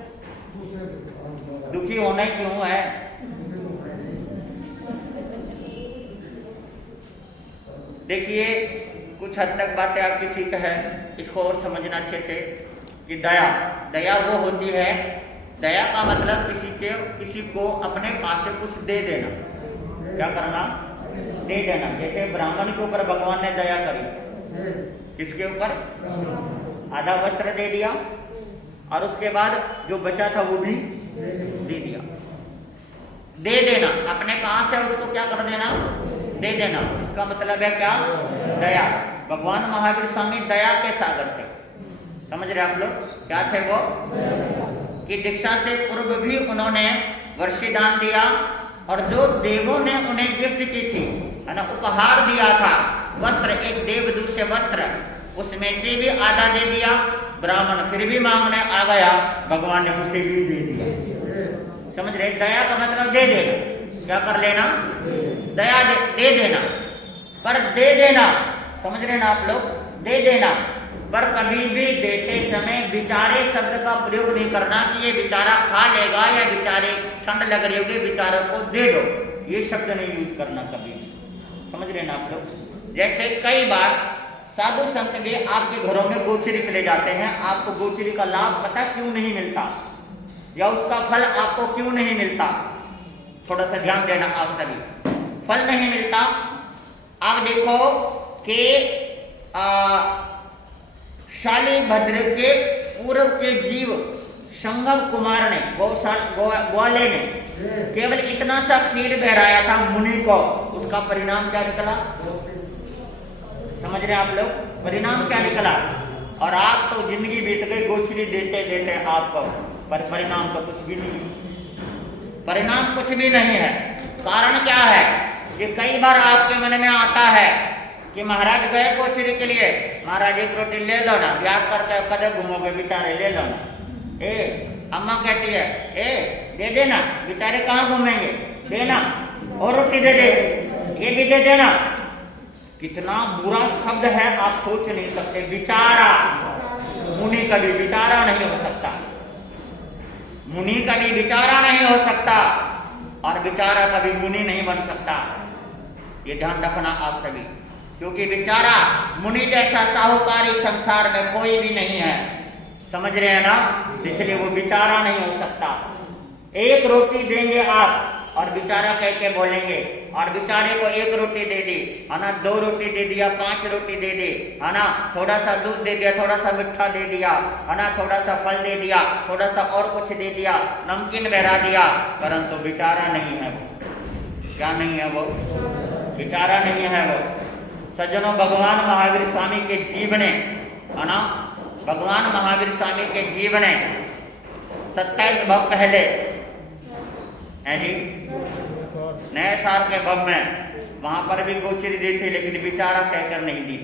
दुखी होना ही क्यों है? देखिए कुछ हद तक बातें आपकी ठीक है, इसको और समझना अच्छे से कि दया वो होती है, दया का मतलब किसी को अपने पास से कुछ दे देना। क्या करना? दे देना। जैसे ब्राह्मण के ऊपर भगवान ने दया करी, किसके ऊपर? आधा वस्त्र दे दिया और उसके बाद जो बचा था वो भी दे दिया। दे देना, अपने पास से उसको क्या कर देना? दे देना। इसका मतलब है क्या? दया। भगवान महावीर स्वामी दया के सागर थे, समझ रहे आप लोग? क्या थे वो? कि दीक्षा से पूर्व भी उन्होंने वर्षी दान दिया और जो देवों ने उन्हें गिफ्ट की थी, है ना, उपहार दिया था, वस्त्र, एक देवदूत से वस्त्र, उसमें से भी आधा दे दिया। ब्राह्मण फिर भी मांगने आ गया, भगवान ने उसे भी दे दिया। समझ रहे? दया का मतलब दे देना। क्या कर लेना? दया दे देना। पर दे देना, समझ रहे ना आप लोग? दे देना, पर कभी भी देते समय बिचारे शब्द का प्रयोग नहीं करना कि ये बेचारा खा लेगा या बेचारे ठंड लग रही होगी, बेचारों को दे दो, ये शब्द नहीं यूज करना कभी। समझ रहे ना आप लोग? जैसे कई बार साधु संत भी आपके घरों में गोचरी के ले जाते हैं, आपको गोचरी का लाभ पता क्यों नहीं मिलता या उसका फल आपको क्यों नहीं मिलता? थोड़ा सा ध्यान देना आप सभी। फल नहीं मिलता, आप देखो कि शालिभद्र के पूर्व के जीव संगम कुमार ने, ग्वाले ने केवल इतना सा खीर बहराया था मुनि को, उसका परिणाम क्या निकला? समझ रहे हैं आप लोग? परिणाम क्या निकला? और आप तो जिंदगी बीत गई गोचरी देते देते आपको, पर परिणाम तो कुछ भी नहीं, परिणाम कुछ भी नहीं है। कारण क्या है? कि कई बार आपके मन में आता है कि महाराज गए गोचरी के लिए, महाराज एक रोटी ले लो ना, ब्याह करके कदे घूमोगे बेचारे, ले लो ना। अम्मा कहती है दे देना, बेचारे कहाँ घूमेंगे, देना, और रोटी दे दे, ये भी दे देना। कितना बुरा शब्द है आप सोच नहीं सकते। बेचारा, मुनि कभी बेचारा नहीं हो सकता, मुनि कभी बेचारा नहीं हो सकता, और बेचारा कभी मुनि नहीं बन सकता। ये ध्यान रखना आप सभी, क्योंकि बेचारा मुनि जैसा साहूकारी संसार में कोई भी नहीं है। समझ रहे हैं ना? इसलिए वो बेचारा नहीं हो सकता। एक रोटी देंगे आप और बेचारा कह के बोलेंगे, और बेचारे को एक रोटी दे दी, है ना, 2 रोटी दे दिया, 5 रोटी दे दी, है ना, थोड़ा सा दूध दे दिया, थोड़ा सा मिठा दे दिया, है ना, थोड़ा सा फल दे दिया, थोड़ा सा और कुछ दे दिया, नमकीन बहरा दिया, परंतु बेचारा नहीं है वो। क्या नहीं है वो? बेचारा नहीं है वो। सज्जनों, भगवान महावीर स्वामी के जीव ने, है ना, भगवान महावीर स्वामी के जीव ने 27 भव पहले है जी, नए साल के भव में वहां पर भी गोचरी दी थी, लेकिन बेचारा कहकर नहीं दी।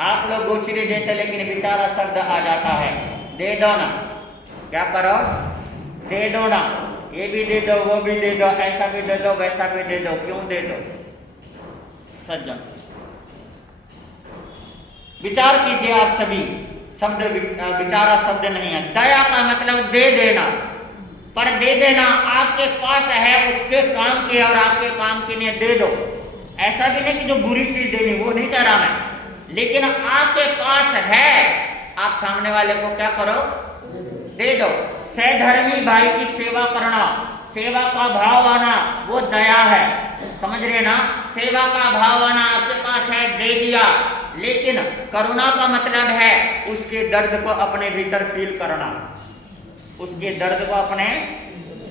आप लोग गोचरी देते लेकिन बेचारा शब्द आ जाता है, दे दो ना, क्या करो, दे दो ना, ये भी दे दो, वो भी दे दो, ऐसा भी दे दो, वैसा भी दे दो, क्यों दे दो? सज्जन, विचार कीजिए आप सभी। शब्द विचारा शब्द नहीं है। दया का मतलब दे देना, पर दे देना, आपके पास है उसके काम के और आपके काम के लिए दे दो। ऐसा भी नहीं कि जो बुरी चीज देनी, वो नहीं कह रहा मैं, लेकिन आपके पास है, आप सामने वाले को क्या करो, दे दो। सहधर्मी भाई की सेवा करना, सेवा का भाव आना, वो दया है। समझ रहे ना, सेवा का भाव आना, आपके पास है, दे दिया। लेकिन करुणा का मतलब है उसके दर्द को अपने भीतर फील करना, उसके दर्द को अपने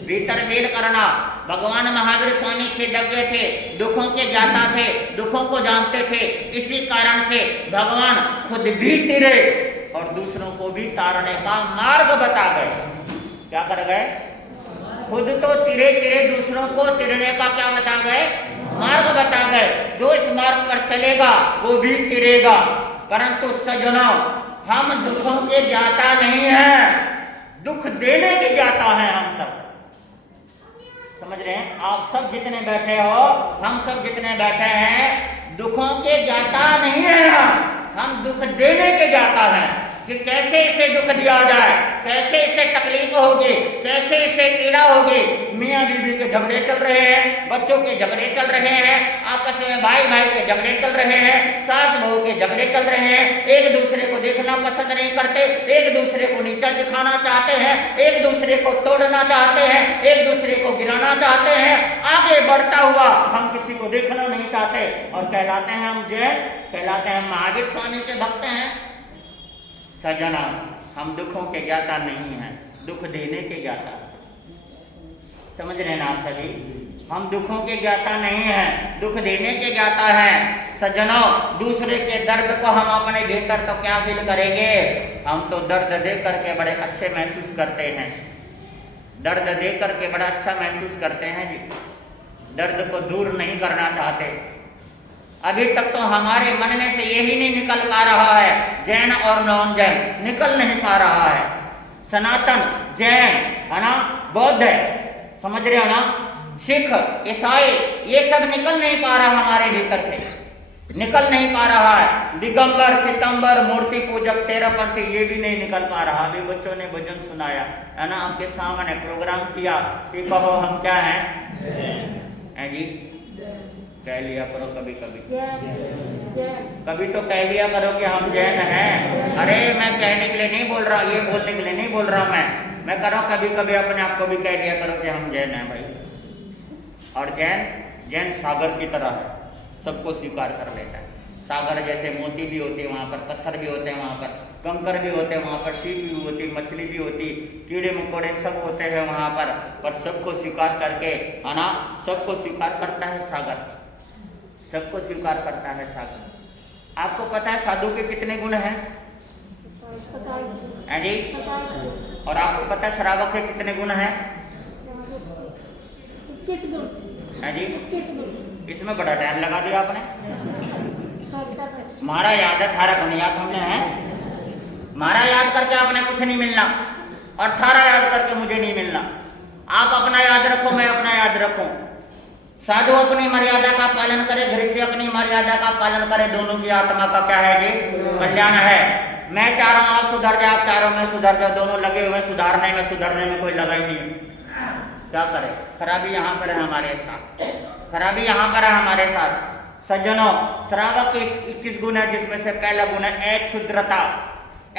भीतर फील करना। भगवान महावीर स्वामी खेदज्ञ थे, दुखों के ज्ञाता थे, दुखों को जानते थे। इसी कारण से भगवान खुद भी तिरे और दूसरों को भी तारने का मार्ग बता गए। क्या कर गए, खुद तो तिरे तिरे, दूसरों को तिरने का क्या बता गए, मार्ग बता गए। जो इस मार्ग पर चलेगा वो भी तिरेगा। परंतु सज्जनों, हम दुखों के ज्ञाता नहीं हैं, दुख देने के ज्ञाता हैं हम सब। समझ रहे हैं, आप सब जितने बैठे हो, हम सब जितने बैठे हैं, दुखों के ज्ञाता नहीं है, हम दुख देने के ज्ञाता हैं कि कैसे इसे दुख दिया जाए, कैसे इसे तकलीफ होगी, कैसे इसे पीड़ा होगी। मियाँ बीवी के झगड़े चल रहे हैं, बच्चों के झगड़े चल रहे हैं, आपस में भाई भाई के झगड़े चल रहे हैं, सास बहू के झगड़े चल रहे हैं, एक दूसरे को देखना पसंद नहीं करते, एक दूसरे को नीचा दिखाना चाहते हैं, एक दूसरे को तोड़ना चाहते हैं, एक दूसरे को गिराना चाहते हैं। आगे बढ़ता हुआ हम किसी को देखना नहीं चाहते और कहलाते हैं हम जैन, कहलाते हैं महावीर स्वामी के भक्त हैं। सजना, हम दुखों के ज्ञाता नहीं हैं, दुख देने के ज्ञाता। समझ रहे हैं आप सभी, हम दुखों के ज्ञाता नहीं हैं, दुख देने के ज्ञाता हैं। सज्जनों, दूसरे के दर्द को हम अपने भीतर तो क्या फील करेंगे, हम तो दर्द दे करके बड़े अच्छे महसूस करते हैं, दर्द दे करके बड़ा अच्छा महसूस करते हैं जी, दर्द को दूर नहीं करना चाहते। अभी तक तो हमारे मन में से यही नहीं निकल पा रहा है, जैन और नॉन जैन निकल नहीं पा रहा है, सनातन, जैन है ना, बौद्ध है, समझ रहे हो ना, सिख, ईसाई, ये सब निकल नहीं पा रहा हमारे भीतर से, निकल नहीं पा रहा है। दिगंबर, सितंबर, मूर्ति पूजक, तेरहपंथी, ये भी नहीं निकल पा रहा। अभी बच्चों ने भजन सुनाया है ना, आपके सामने प्रोग्राम किया कि कहो हम क्या हैं, हैं जी, कह लिया करो कभी कभी, कभी तो कह लिया करो कि हम जैन हैं। अरे मैं कहने के लिए नहीं बोल रहा, ये बोलने के लिए नहीं बोल रहा, मैं कर रहा हूँ कभी कभी अपने आप को भी कह लिया करो कि हम जैन हैं भाई। और जैन सागर की तरह है, सबको स्वीकार कर लेता है। सागर जैसे मोती भी होते हैं वहाँ पर, पत्थर भी होते हैं वहाँ पर, कंकर भी होते हैं वहाँ पर, शीप भी होती, मछली भी होती, कीड़े मकोड़े सब होते हैं वहाँ पर सबको स्वीकार करके, है ना, सबको स्वीकार करता है सागर, सबको स्वीकार करता है सागर। आपको पता है साधु के कितने गुण हैं जी, और आपको पता है श्रावक के कितने गुण हैं जी? इसमें बड़ा टाइम लगा दिया आपने, हमारा याद है, थारा गुण याद हमने है, हमारा याद करके आपने कुछ नहीं मिलना और थारा याद करके मुझे नहीं मिलना। आप अपना याद रखो, मैं अपना याद रखूं। साधु अपनी मर्यादा का पालन करे, गृहस्थी अपनी मर्यादा का पालन करे, दोनों की आत्मा का क्या है जी, कल्याण है। मैं चाह रहा हूँ आप सुधर जाए, आप चाह रहे हो मैं सुधर जाए, दोनों लगे हुए सुधारने में, सुधरने में कोई लगा ही नहीं। क्या करे, खराबी यहाँ पर है हमारे साथ, खराबी यहाँ पर है हमारे साथ। सज्जनों, श्रावक के 21 गुण है, जिसमें से पहला गुण है अक्षुद्रता।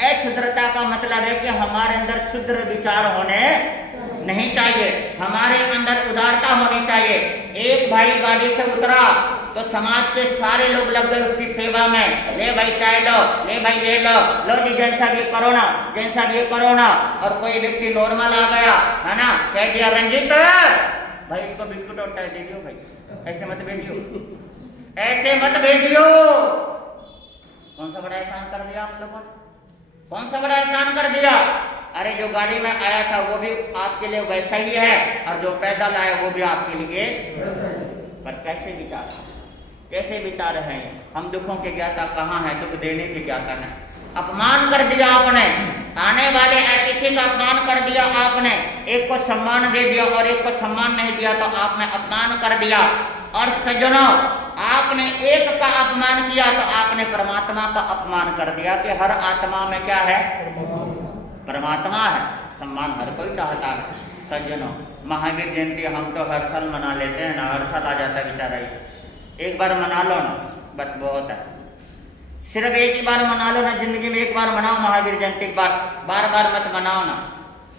अक्षुद्रता का मतलब है कि हमारे अंदर क्षुद्र विचार होने नहीं चाहिए, हमारे अंदर उदारता होनी चाहिए। एक भाई गाड़ी से उतरा तो समाज के सारे लोग लग गए उसकी सेवा में, ले भाई चाय लो, ले भाई ये लो, लो जी जैसा भी करो ना, जैसा भी करो ना। और कोई व्यक्ति नॉर्मल आ गया है ना, कह दिया रंजीत भाई इसको बिस्कुट और चाय दे दियो भाई, ऐसे मत भेजियो, ऐसे मत भेजियो। कौन सा बड़ा एहसान कर दिया आप लोगों ने, कौन सा बड़ा एहसान कर दिया। अरे जो गाड़ी में आया था वो भी आपके लिए वैसा ही है, और जो पैदल आया वो भी आपके लिए, पर कैसे विचार, कैसे विचार हैं। हम दुखों के ज्ञाता कहाँ हैं, दुख देने के ज्ञाता हैं। अपमान कर दिया आपने, आने वाले अतिथि का अपमान कर दिया आपने, एक को सम्मान दे दिया और एक को सम्मान नहीं दिया तो आपने अपमान कर दिया। और सज्जनों, आपने एक का अपमान किया तो आपने परमात्मा का अपमान कर दिया कि हर आत्मा में क्या है, परमात्मा है। सम्मान हर कोई चाहता है, सज्जनों, महावीर जयंती हम तो हर साल मना लेते हैं ना, हर साल आ जाता है बेचारा ये। एक बार मना लो ना, बस बहुत है। सिर्फ एक ही बार मना लो ना, जिंदगी में एक बार मनाओ महावीर जयंती, बस बार बार मत मनाओ ना।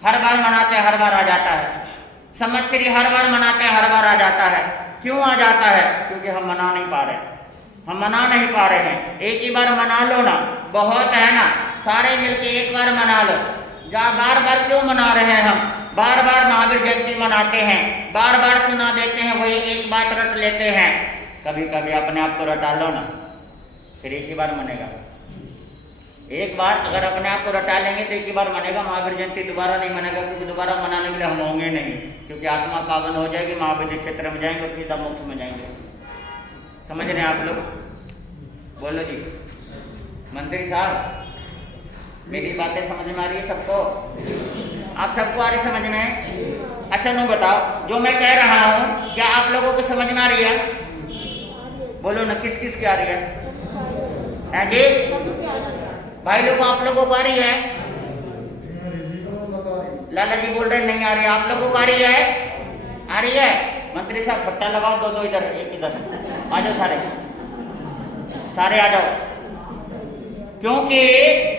हर बार मनाते हैं, हर बार आ जाता है। संवत्सरी हर बार मनाते हैं, हर बार आ जाता है। क्यों आ जाता है? क्योंकि हम मना नहीं पा रहे, हम मना नहीं पा रहे हैं। एक ही बार मना लो ना, बहुत है ना, सारे मिलके एक बार मना लो। बार बार क्यों मना रहे हैं? हम बार बार महावीर जयंती मनाते हैं, बार बार सुना देते हैं, वही एक बात रट लेते हैं। कभी कभी अपने आप को रटा लो ना, फिर एक ही बार मनेगा। एक बार अगर अपने आप को रटा लेंगे तो एक ही बार मनेगा। महावीर जयंती दोबारा नहीं मनेगा, क्योंकि दोबारा मनाने के लिए हम होंगे नहीं, क्योंकि आत्मा पावन हो जाएगी, महावीर क्षेत्र में जाएंगे और सीधा मोक्ष में जाएंगे। समझ रहे हैं आप लोग? बोलो जी। मंत्री साहब, मेरी बातें समझ में आ रही है सबको? आप सबको आ रही समझ में? अच्छा नो बताओ, जो मैं कह रहा हूँ क्या आप लोगों को समझ में आ रही है? बोलो ना, किस किस की आ रही है जी? भाई लोगों, आप लोगों को आ रही है? लाला जी बोल रहे नहीं आ रही है। आप लोगों को आ रही है? आ रही है? मंत्री साहब फट्टा लगाओ, दो दो इधर एक इधर, आ जाओ सारे, सारे आ जाओ। क्योंकि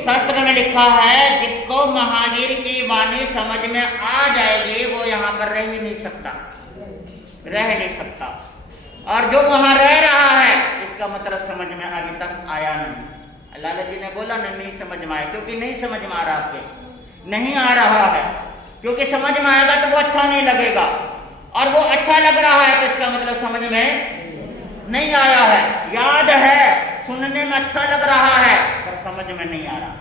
शास्त्र में लिखा है जिसको महावीर की वाणी समझ में आ जाएगी वो यहाँ पर रह ही नहीं सकता, रह नहीं सकता। और जो वहां रह रहा है इसका मतलब समझ में अभी तक आया नहीं। लाला जी ने बोला ना नहीं समझ में आया, क्योंकि नहीं समझ में आ रहा, आपके नहीं आ रहा है। क्योंकि समझ में आएगा तो वो अच्छा नहीं लगेगा, और वो अच्छा लग रहा है तो इसका मतलब समझ में नहीं आया है। याद है, सुनने में अच्छा लग रहा है पर समझ में नहीं आ रहा।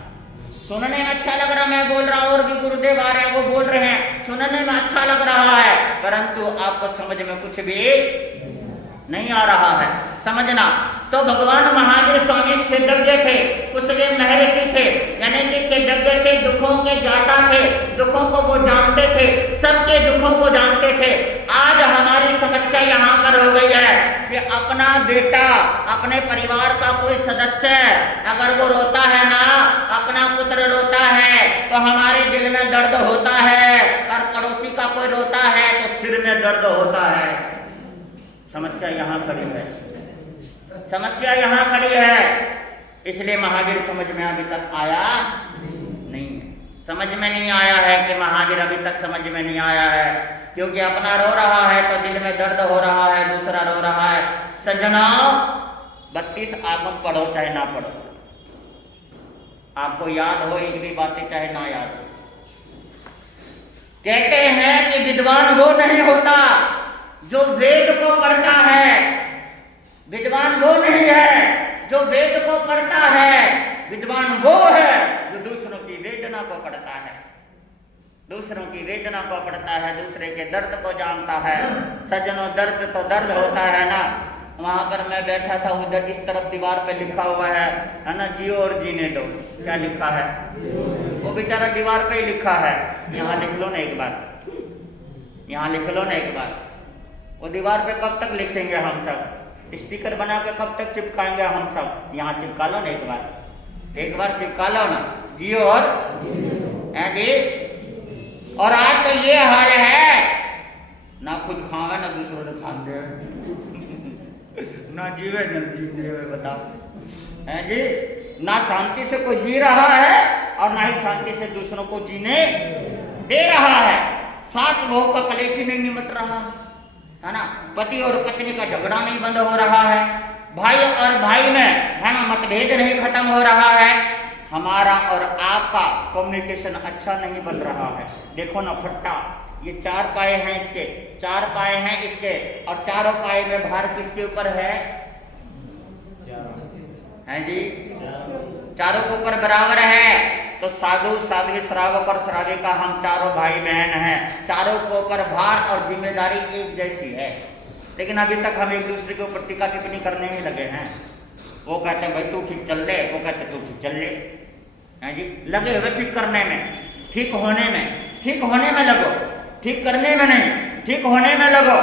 सुनने में अच्छा लग रहा, मैं बोल रहा हूं, और भी गुरुदेव आ रहे हैं वो बोल रहे हैं, सुनने में अच्छा लग रहा है परंतु आपको समझ में कुछ भी नहीं आ रहा है। समझना, तो भगवान महावीर स्वामी खेदज्ञ थे, कुशले महर्षि थे, यानी कि खेदज्ञ से दुखों के ज्ञाता थे, दुखों को वो जानते थे, सबके दुखों को जानते थे। आज हमारी समस्या यहाँ पर हो गई है कि अपना बेटा, अपने परिवार का कोई सदस्य अगर वो रोता है ना, अपना पुत्र रोता है तो हमारे दिल में दर्द होता है, और पड़ोसी का कोई रोता है तो सिर में दर्द होता है। समस्या यहाँ खड़ी है, समस्या यहाँ खड़ी है। इसलिए महावीर समझ में अभी तक आया नहीं है, समझ में नहीं आया है कि महावीर अभी तक समझ में नहीं आया है। क्योंकि अपना रो रहा है तो दिल में दर्द हो रहा है, दूसरा रो रहा है। सज्जनों, 32 आगम पढ़ो चाहे ना पढ़ो, आपको याद हो एक भी बातें चाहे ना याद हो। कहते हैं कि विद्वान वो नहीं होता जो वेद को पढ़ता है, विद्वान वो नहीं है जो वेद को पढ़ता है, विद्वान वो है जो दूसरों की वेदना को पढ़ता है, दूसरों की वेदना को पढ़ता है, दूसरे के दर्द को जानता है। सज्जनों, दर्द तो दर्द होता है ना। वहां पर मैं बैठा था, उधर इस तरफ दीवार पे लिखा हुआ है ना, जियो और जीने दो। क्या लिखा है? वो बेचारा दीवार पे ही लिखा है। यहाँ लिख लो ना एक बार, यहाँ लिख लो ना एक बार। वो दीवार पे कब तक लिखेंगे हम सब? स्टिकर बना के कब तक चिपकाएंगे हम सब? यहाँ चिपका लो ना एक बार चिपका लो ना, जियो और जी। और आज तो ये हाल है, ना खुद खावे ना दूसरों को खान दे, ना जीवे ना जीते हुए, बताओ है जी। ना शांति से कोई जी रहा है और ना ही शांति से दूसरों को जीने दे रहा है। सास बहू का कलेश ही नहीं निमट रहा है ना, पति और पत्नी का झगड़ा नहीं बंद हो रहा है, भाई और भाई में है ना मतभेद नहीं खत्म हो रहा है, हमारा और आपका कम्युनिकेशन अच्छा नहीं बन रहा है। देखो ना फट्टा, ये 4 पाए हैं इसके, 4 पाए हैं इसके, और चारों पाए में भार किसके ऊपर है? हैं जी, चारों के ऊपर बराबर है। तो साधु साध्वी श्रावक और श्राविका हम चारों भाई बहन हैं, चारों के ऊपर भार और जिम्मेदारी एक जैसी है। लेकिन अभी तक हम एक दूसरे के ऊपर टीका टिप्पणी करने में लगे हैं। वो कहते हैं भाई तू ठीक चल ले, वो कहते तू ठीक चल ले, हैं जी, लगे हुए ठीक करने में, ठीक होने में, ठीक होने में लगो, ठीक करने में नहीं, ठीक होने में लगो।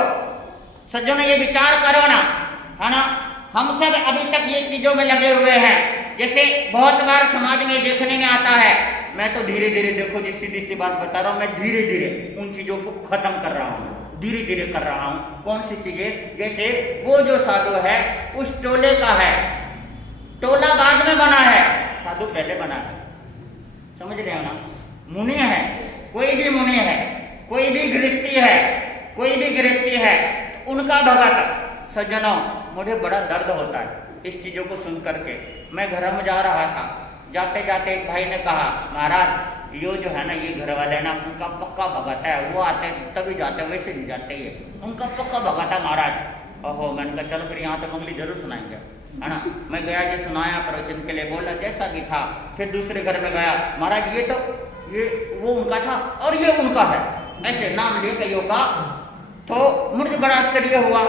सज्जनों, ये विचार करो ना, है ना, हम सब अभी तक ये चीजों में लगे हुए हैं। जैसे बहुत बार समाज में देखने में आता है मैं तो धीरे धीरे, देखो जी सीधी सी बात बता रहा हूँ, मैं धीरे धीरे उन चीजों को खत्म कर रहा हूँ, धीरे धीरे कर रहा हूँ। कौन सी चीजें? जैसे वो जो साधु है उस टोले का है, टोला बाद में बना है, साधु पहले बना है। समझ रहे हो ना? मुनि है, कोई भी मुनि है, कोई भी गृहस्थी है, कोई भी गृहस्थी है, उनका भगत सज्जनों, मुझे बड़ा दर्द होता है इस चीजों को सुन करके। मैं घर में जा रहा था, जाते जाते एक भाई ने कहा, महाराज ये जो है ना, ये घर वाले ना, उनका पक्का भगत है, वो आते तभी जाते, वैसे नहीं जाते, ये उनका पक्का भगत है महाराज। ओहो, मैंने कहा चलो फिर यहाँ तो मंगली जरूर सुनाएंगे, है ना। मैं गया जी, सुनाया प्रवचन के लिए, बोला जैसा भी था। फिर दूसरे घर में गया, महाराज ये तो ये वो उनका था और ये उनका है, ऐसे नाम लिए कईयों का। तो मुझे बड़ा आश्चर्य हुआ।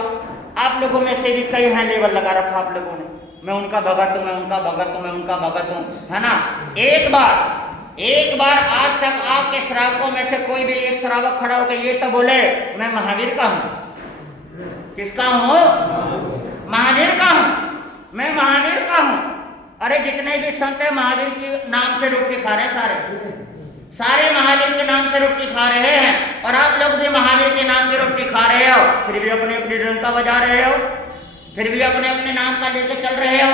आप लोगों में से भी कई हैं लेवल लगा रखा आप लोगों ने, मैं उनका भगत हूँ, मैं उनका भगत हूँ, मैं उनका भगत हूँ, है ना। एक बार आज तक आपके श्रावकों में से कोई भी एक श्रावक खड़ा होकर ये तो बोले मैं महावीर का हूँ। किसका हूँ? महावीर का हूँ, मैं महावीर का हूँ। अरे जितने भी संत है महावीर के नाम से रोटी खा रहे, सारे महावीर के नाम से रोटी खा रहे हैं। और आप लोग भी महावीर के नाम की रोटी खा रहे हो, फिर भी अपने अपने डंका बजा रहे हो, फिर भी अपने अपने नाम का लेके चल रहे हो,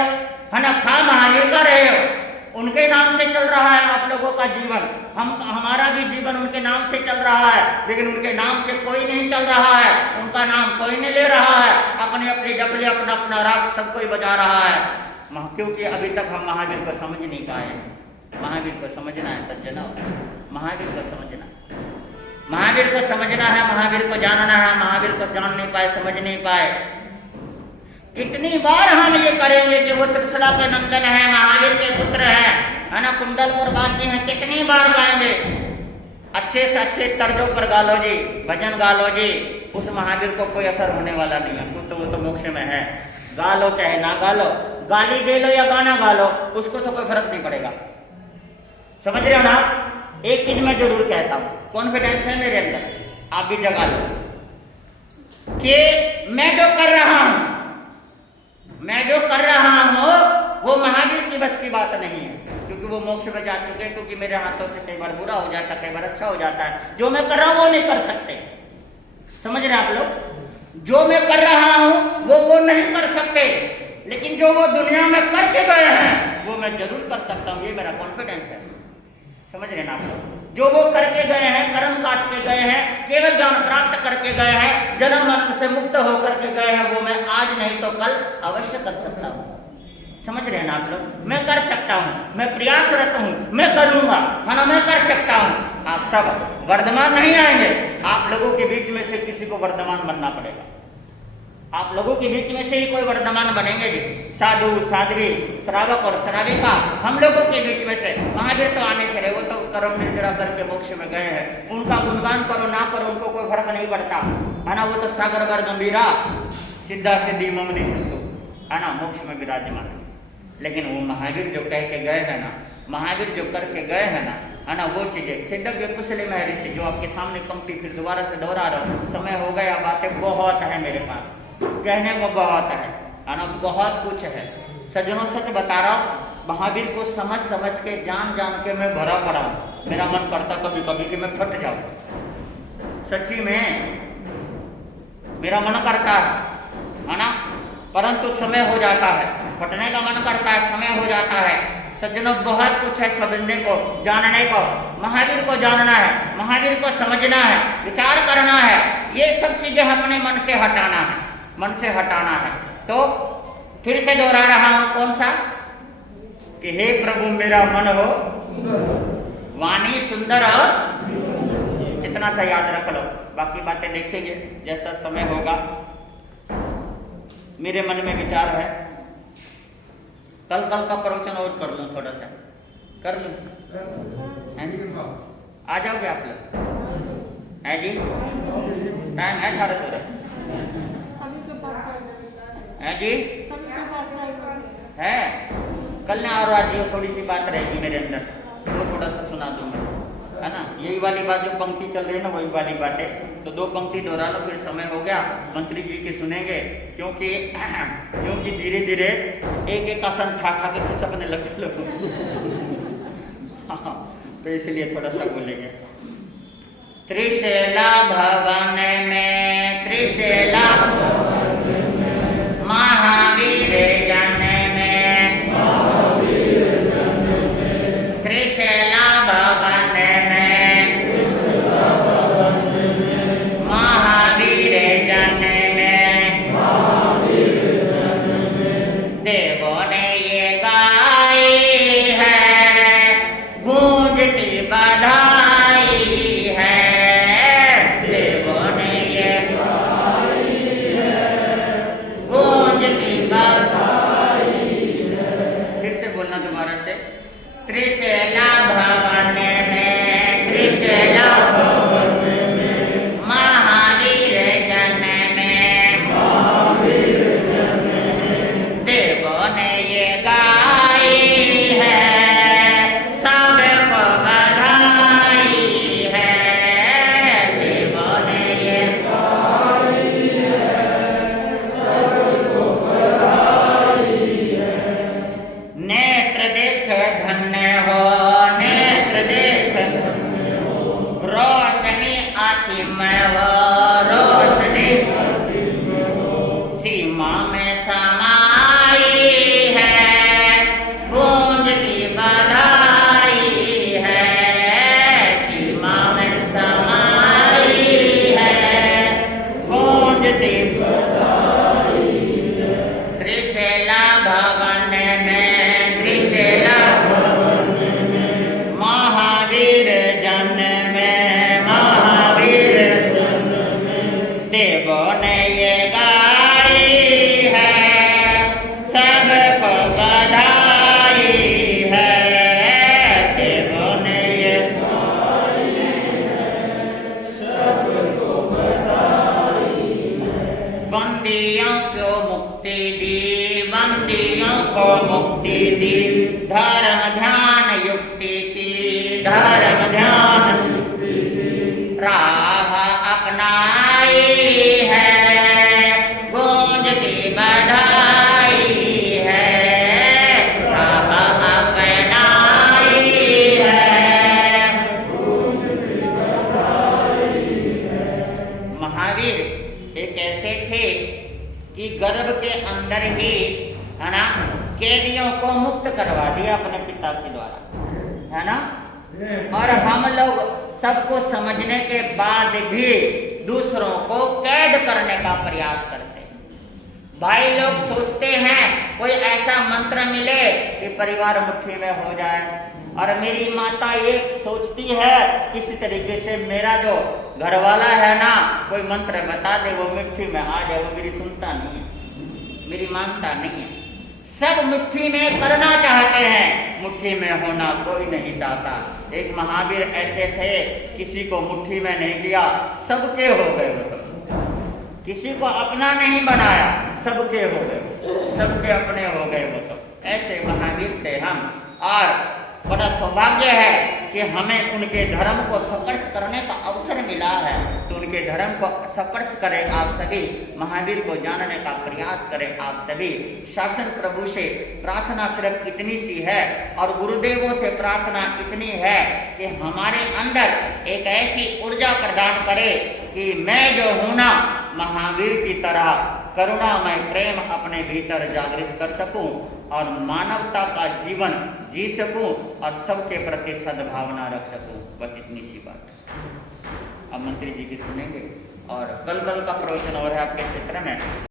है ना। खा महावीर का रहे हो, उनके नाम से चल रहा है आप लोगों का जीवन। हमारा भी जीवन उनके नाम से चल रहा है, लेकिन उनके नाम से कोई नहीं चल रहा है, उनका नाम कोई नहीं ले रहा है, अपने अपने डपले अपना अपना राग सब कोई बजा रहा है। क्योंकि अभी तक हम महावीर को समझ नहीं पाए। महावीर को समझना है सज्जनों, महावीर को समझना, महावीर को समझना है, महावीर को जानना है। महावीर को जान नहीं पाए, समझ नहीं पाए। कितनी बार हम ये करेंगे कि वो त्रिशला के नंदन है, महावीर के पुत्र है ना, कुंडलपुर वासी हैं, कितनी बार गाएंगे। अच्छे से अच्छे तर्जों पर गा लो जी, भजन गा लो जी, उस महावीर को कोई असर होने वाला नहीं है। वो तो मोक्ष में है, गा लो चाहे ना गा लो, गाली दे लो या गाना गा लो, उसको तो कोई फर्क नहीं पड़ेगा। समझ रहे हो ना। एक चीज मैं जरूर कहता हूं, कॉन्फिडेंस है मेरे अंदर, आप भी जगा लो कि मैं जो कर रहा हूं वो महावीर की बस की बात नहीं है, क्योंकि वो मोक्ष में जा चुके हैं। क्योंकि मेरे हाथों से कई बार बुरा हो जाता है, कई बार अच्छा हो जाता है। जो मैं कर रहा हूं वो नहीं कर सकते। समझ रहे हैं आप लोग। जो मैं कर रहा हूं वो नहीं कर सकते, लेकिन जो वो दुनिया में करके गए हैं वो मैं जरूर कर सकता हूं। ये मेरा कॉन्फिडेंस है। समझ रहे हैं आप लोग। जो वो करके गए हैं, कर्म काट के गए हैं, केवल ज्ञान प्राप्त करके गए हैं, जन्म मरण से मुक्त होकर के गए हैं, वो मैं आज नहीं तो कल अवश्य कर सकता हूँ। समझ रहे हैं ना आप लोग। मैं कर सकता हूँ, मैं प्रयासरत हूँ, मैं करूँगा, है ना, मैं कर सकता हूँ। आप सब वर्धमान नहीं आएंगे, आप लोगों के बीच में से किसी को वर्धमान बनना पड़ेगा। आप लोगों के बीच में से ही कोई वर्धमान बनेंगे जी। साधु साध्वी श्रावक और श्राविका हम लोगों के बीच में से। महावीर तो आने से रहे, वो तो कर्म निर्जरा करके मोक्ष में गए हैं। उनका गुणगान करो ना करो उनको कोई फर्क नहीं पड़ता, है ना। वो तो सागर बर गंभीरा सिद्धा सिद्धि ममनी सिंधु, है ना, मोक्ष में विराजमान। लेकिन वो महावीर जो कह के गए हैं ना, महावीर जो करके गए हैं ना, है ना, वो चीजें खेदज्ञ कुशल महर्षि जो आपके सामने पंक्ति फिर दोबारा से दोहरा रहा हूँ। समय हो गया, बातें बहुत है मेरे पास, कहने को बहुत है ना, बहुत कुछ है सज्जनों। सच बता रहा हूँ, महावीर को समझ समझ के जान के मैं भरा पड़ा हूँ। मेरा मन करता कभी कभी कि मैं फट जाऊँ, सच्ची में मेरा मन करता है ना, परंतु समय हो जाता है। फटने का मन करता है, समय हो जाता है। सज्जनों बहुत कुछ है समझने को, जानने को। महावीर को जानना है, महावीर को समझना है, विचार करना है। ये सब चीजें अपने मन से हटाना है, मन से हटाना है। तो फिर से दोहरा रहा हूं, कौन सा, कि हे प्रभु मेरा मन हो वाणी सुंदर और इतना सा याद रख लो। बाकी बातें देखेंगे जैसा समय होगा। मेरे मन में विचार है कल का प्रवचन और कर लूं, थोड़ा सा कर लूं, हैं जी? आ जाओगे आप लोग, हैं जी? टाइम है थारा थोड़ा, हैं जी? है कल ना और आज थोड़ी सी बात रहेगी मेरे अंदर, वो थोड़ा सा सुना दूं मैं, है ना। यही वाली बात जो पंक्ति चल रही है ना, वही वाली बात है। तो 2 पंक्ति दोहरा लो, फिर समय हो गया। मंत्री जी की सुनेंगे, क्योंकि धीरे धीरे एक आसन ठा के कुछ अपने लगते लोग तो इसलिए थोड़ा सा बोलेंगे। त्रिशैला भवन में, त्रिशैला महावीर जन में, त्रिशैला भवन में, महावीर जन में, देवों ने ये गाई है, गूंजती बधाई है, देवों ने ये गाई है, गूंजती बधाई है। फिर से बोलना दोबारा से। त्रिशैला भवन में, त्रिशैला भवन में, महावीर जन में, महावीर जन में, देवों ने ये गाई है, सबको बधाई है, देवों ने ये गाई है, सबको बधाई है। नेत्र देख धन्य हो, नेत्र देख रोशनी असीम हो, रोशनी सीमा में समाई है, गूंजती बधाई है, सीमा में समाई है, गूंजती बधाई है। त्रिशैला भवन में, त्रिशैला भवन में, महावीर जन में, महावीर जन में, देवों ने ये गाई है, सबको बधाई है, देवों ने ये गाई है, सबको बधाई है। बंदियों को मुक्ति दी, बंदियों को मुक्ति दी, धर्म ध्यान युक्ति की, धर्म ध्यान राह अपनाई है, गूंजती बधाई है, राह अपनाई है, गूंजती बधाई है। महावीर एक ऐसे थे कि गर्भ के अंदर ही, है ना, कैदियों को मुक्त करवा दिया अपने पिता के द्वारा, है ना। और हम लोग सबको समझने के बाद भी दूसरों को कैद करने का प्रयास करते हैं। भाई लोग सोचते हैं कोई ऐसा मंत्र मिले कि परिवार मुट्ठी में हो जाए, और मेरी माता ये सोचती है किसी तरीके से मेरा जो घरवाला है ना कोई मंत्र बता दे, वो मुट्ठी में आ जाए। वो मेरी सुनता नहीं है, मेरी मानता नहीं है। सब मुट्ठी में करना चाहते हैं, मुट्ठी में होना कोई नहीं चाहता। एक महावीर ऐसे थे, किसी को मुट्ठी में नहीं किया, सबके हो गए वो तो। किसी को अपना नहीं बनाया, सबके हो गए, सबके अपने हो गए वो तो। ऐसे महावीर थे हम, और बड़ा सौभाग्य है कि हमें उनके धर्म को स्पर्श करने का अवसर मिला है। तो उनके धर्म को स्पर्श करें आप सभी, महावीर को जानने का प्रयास करें आप सभी। शासन प्रभु से प्रार्थना सिर्फ इतनी सी है, और गुरुदेवों से प्रार्थना इतनी है कि हमारे अंदर एक ऐसी ऊर्जा प्रदान करे कि मैं जो हूँ ना महावीर की तरह करुणामय प्रेम अपने भीतर जागृत कर सकूं, और मानवता का जीवन जी सकूं, और सबके प्रति सद्भावना रख सकूं। बस इतनी सी बात। अब मंत्री जी की सुनेंगे, और कल का प्रवचन और है आपके क्षेत्र में।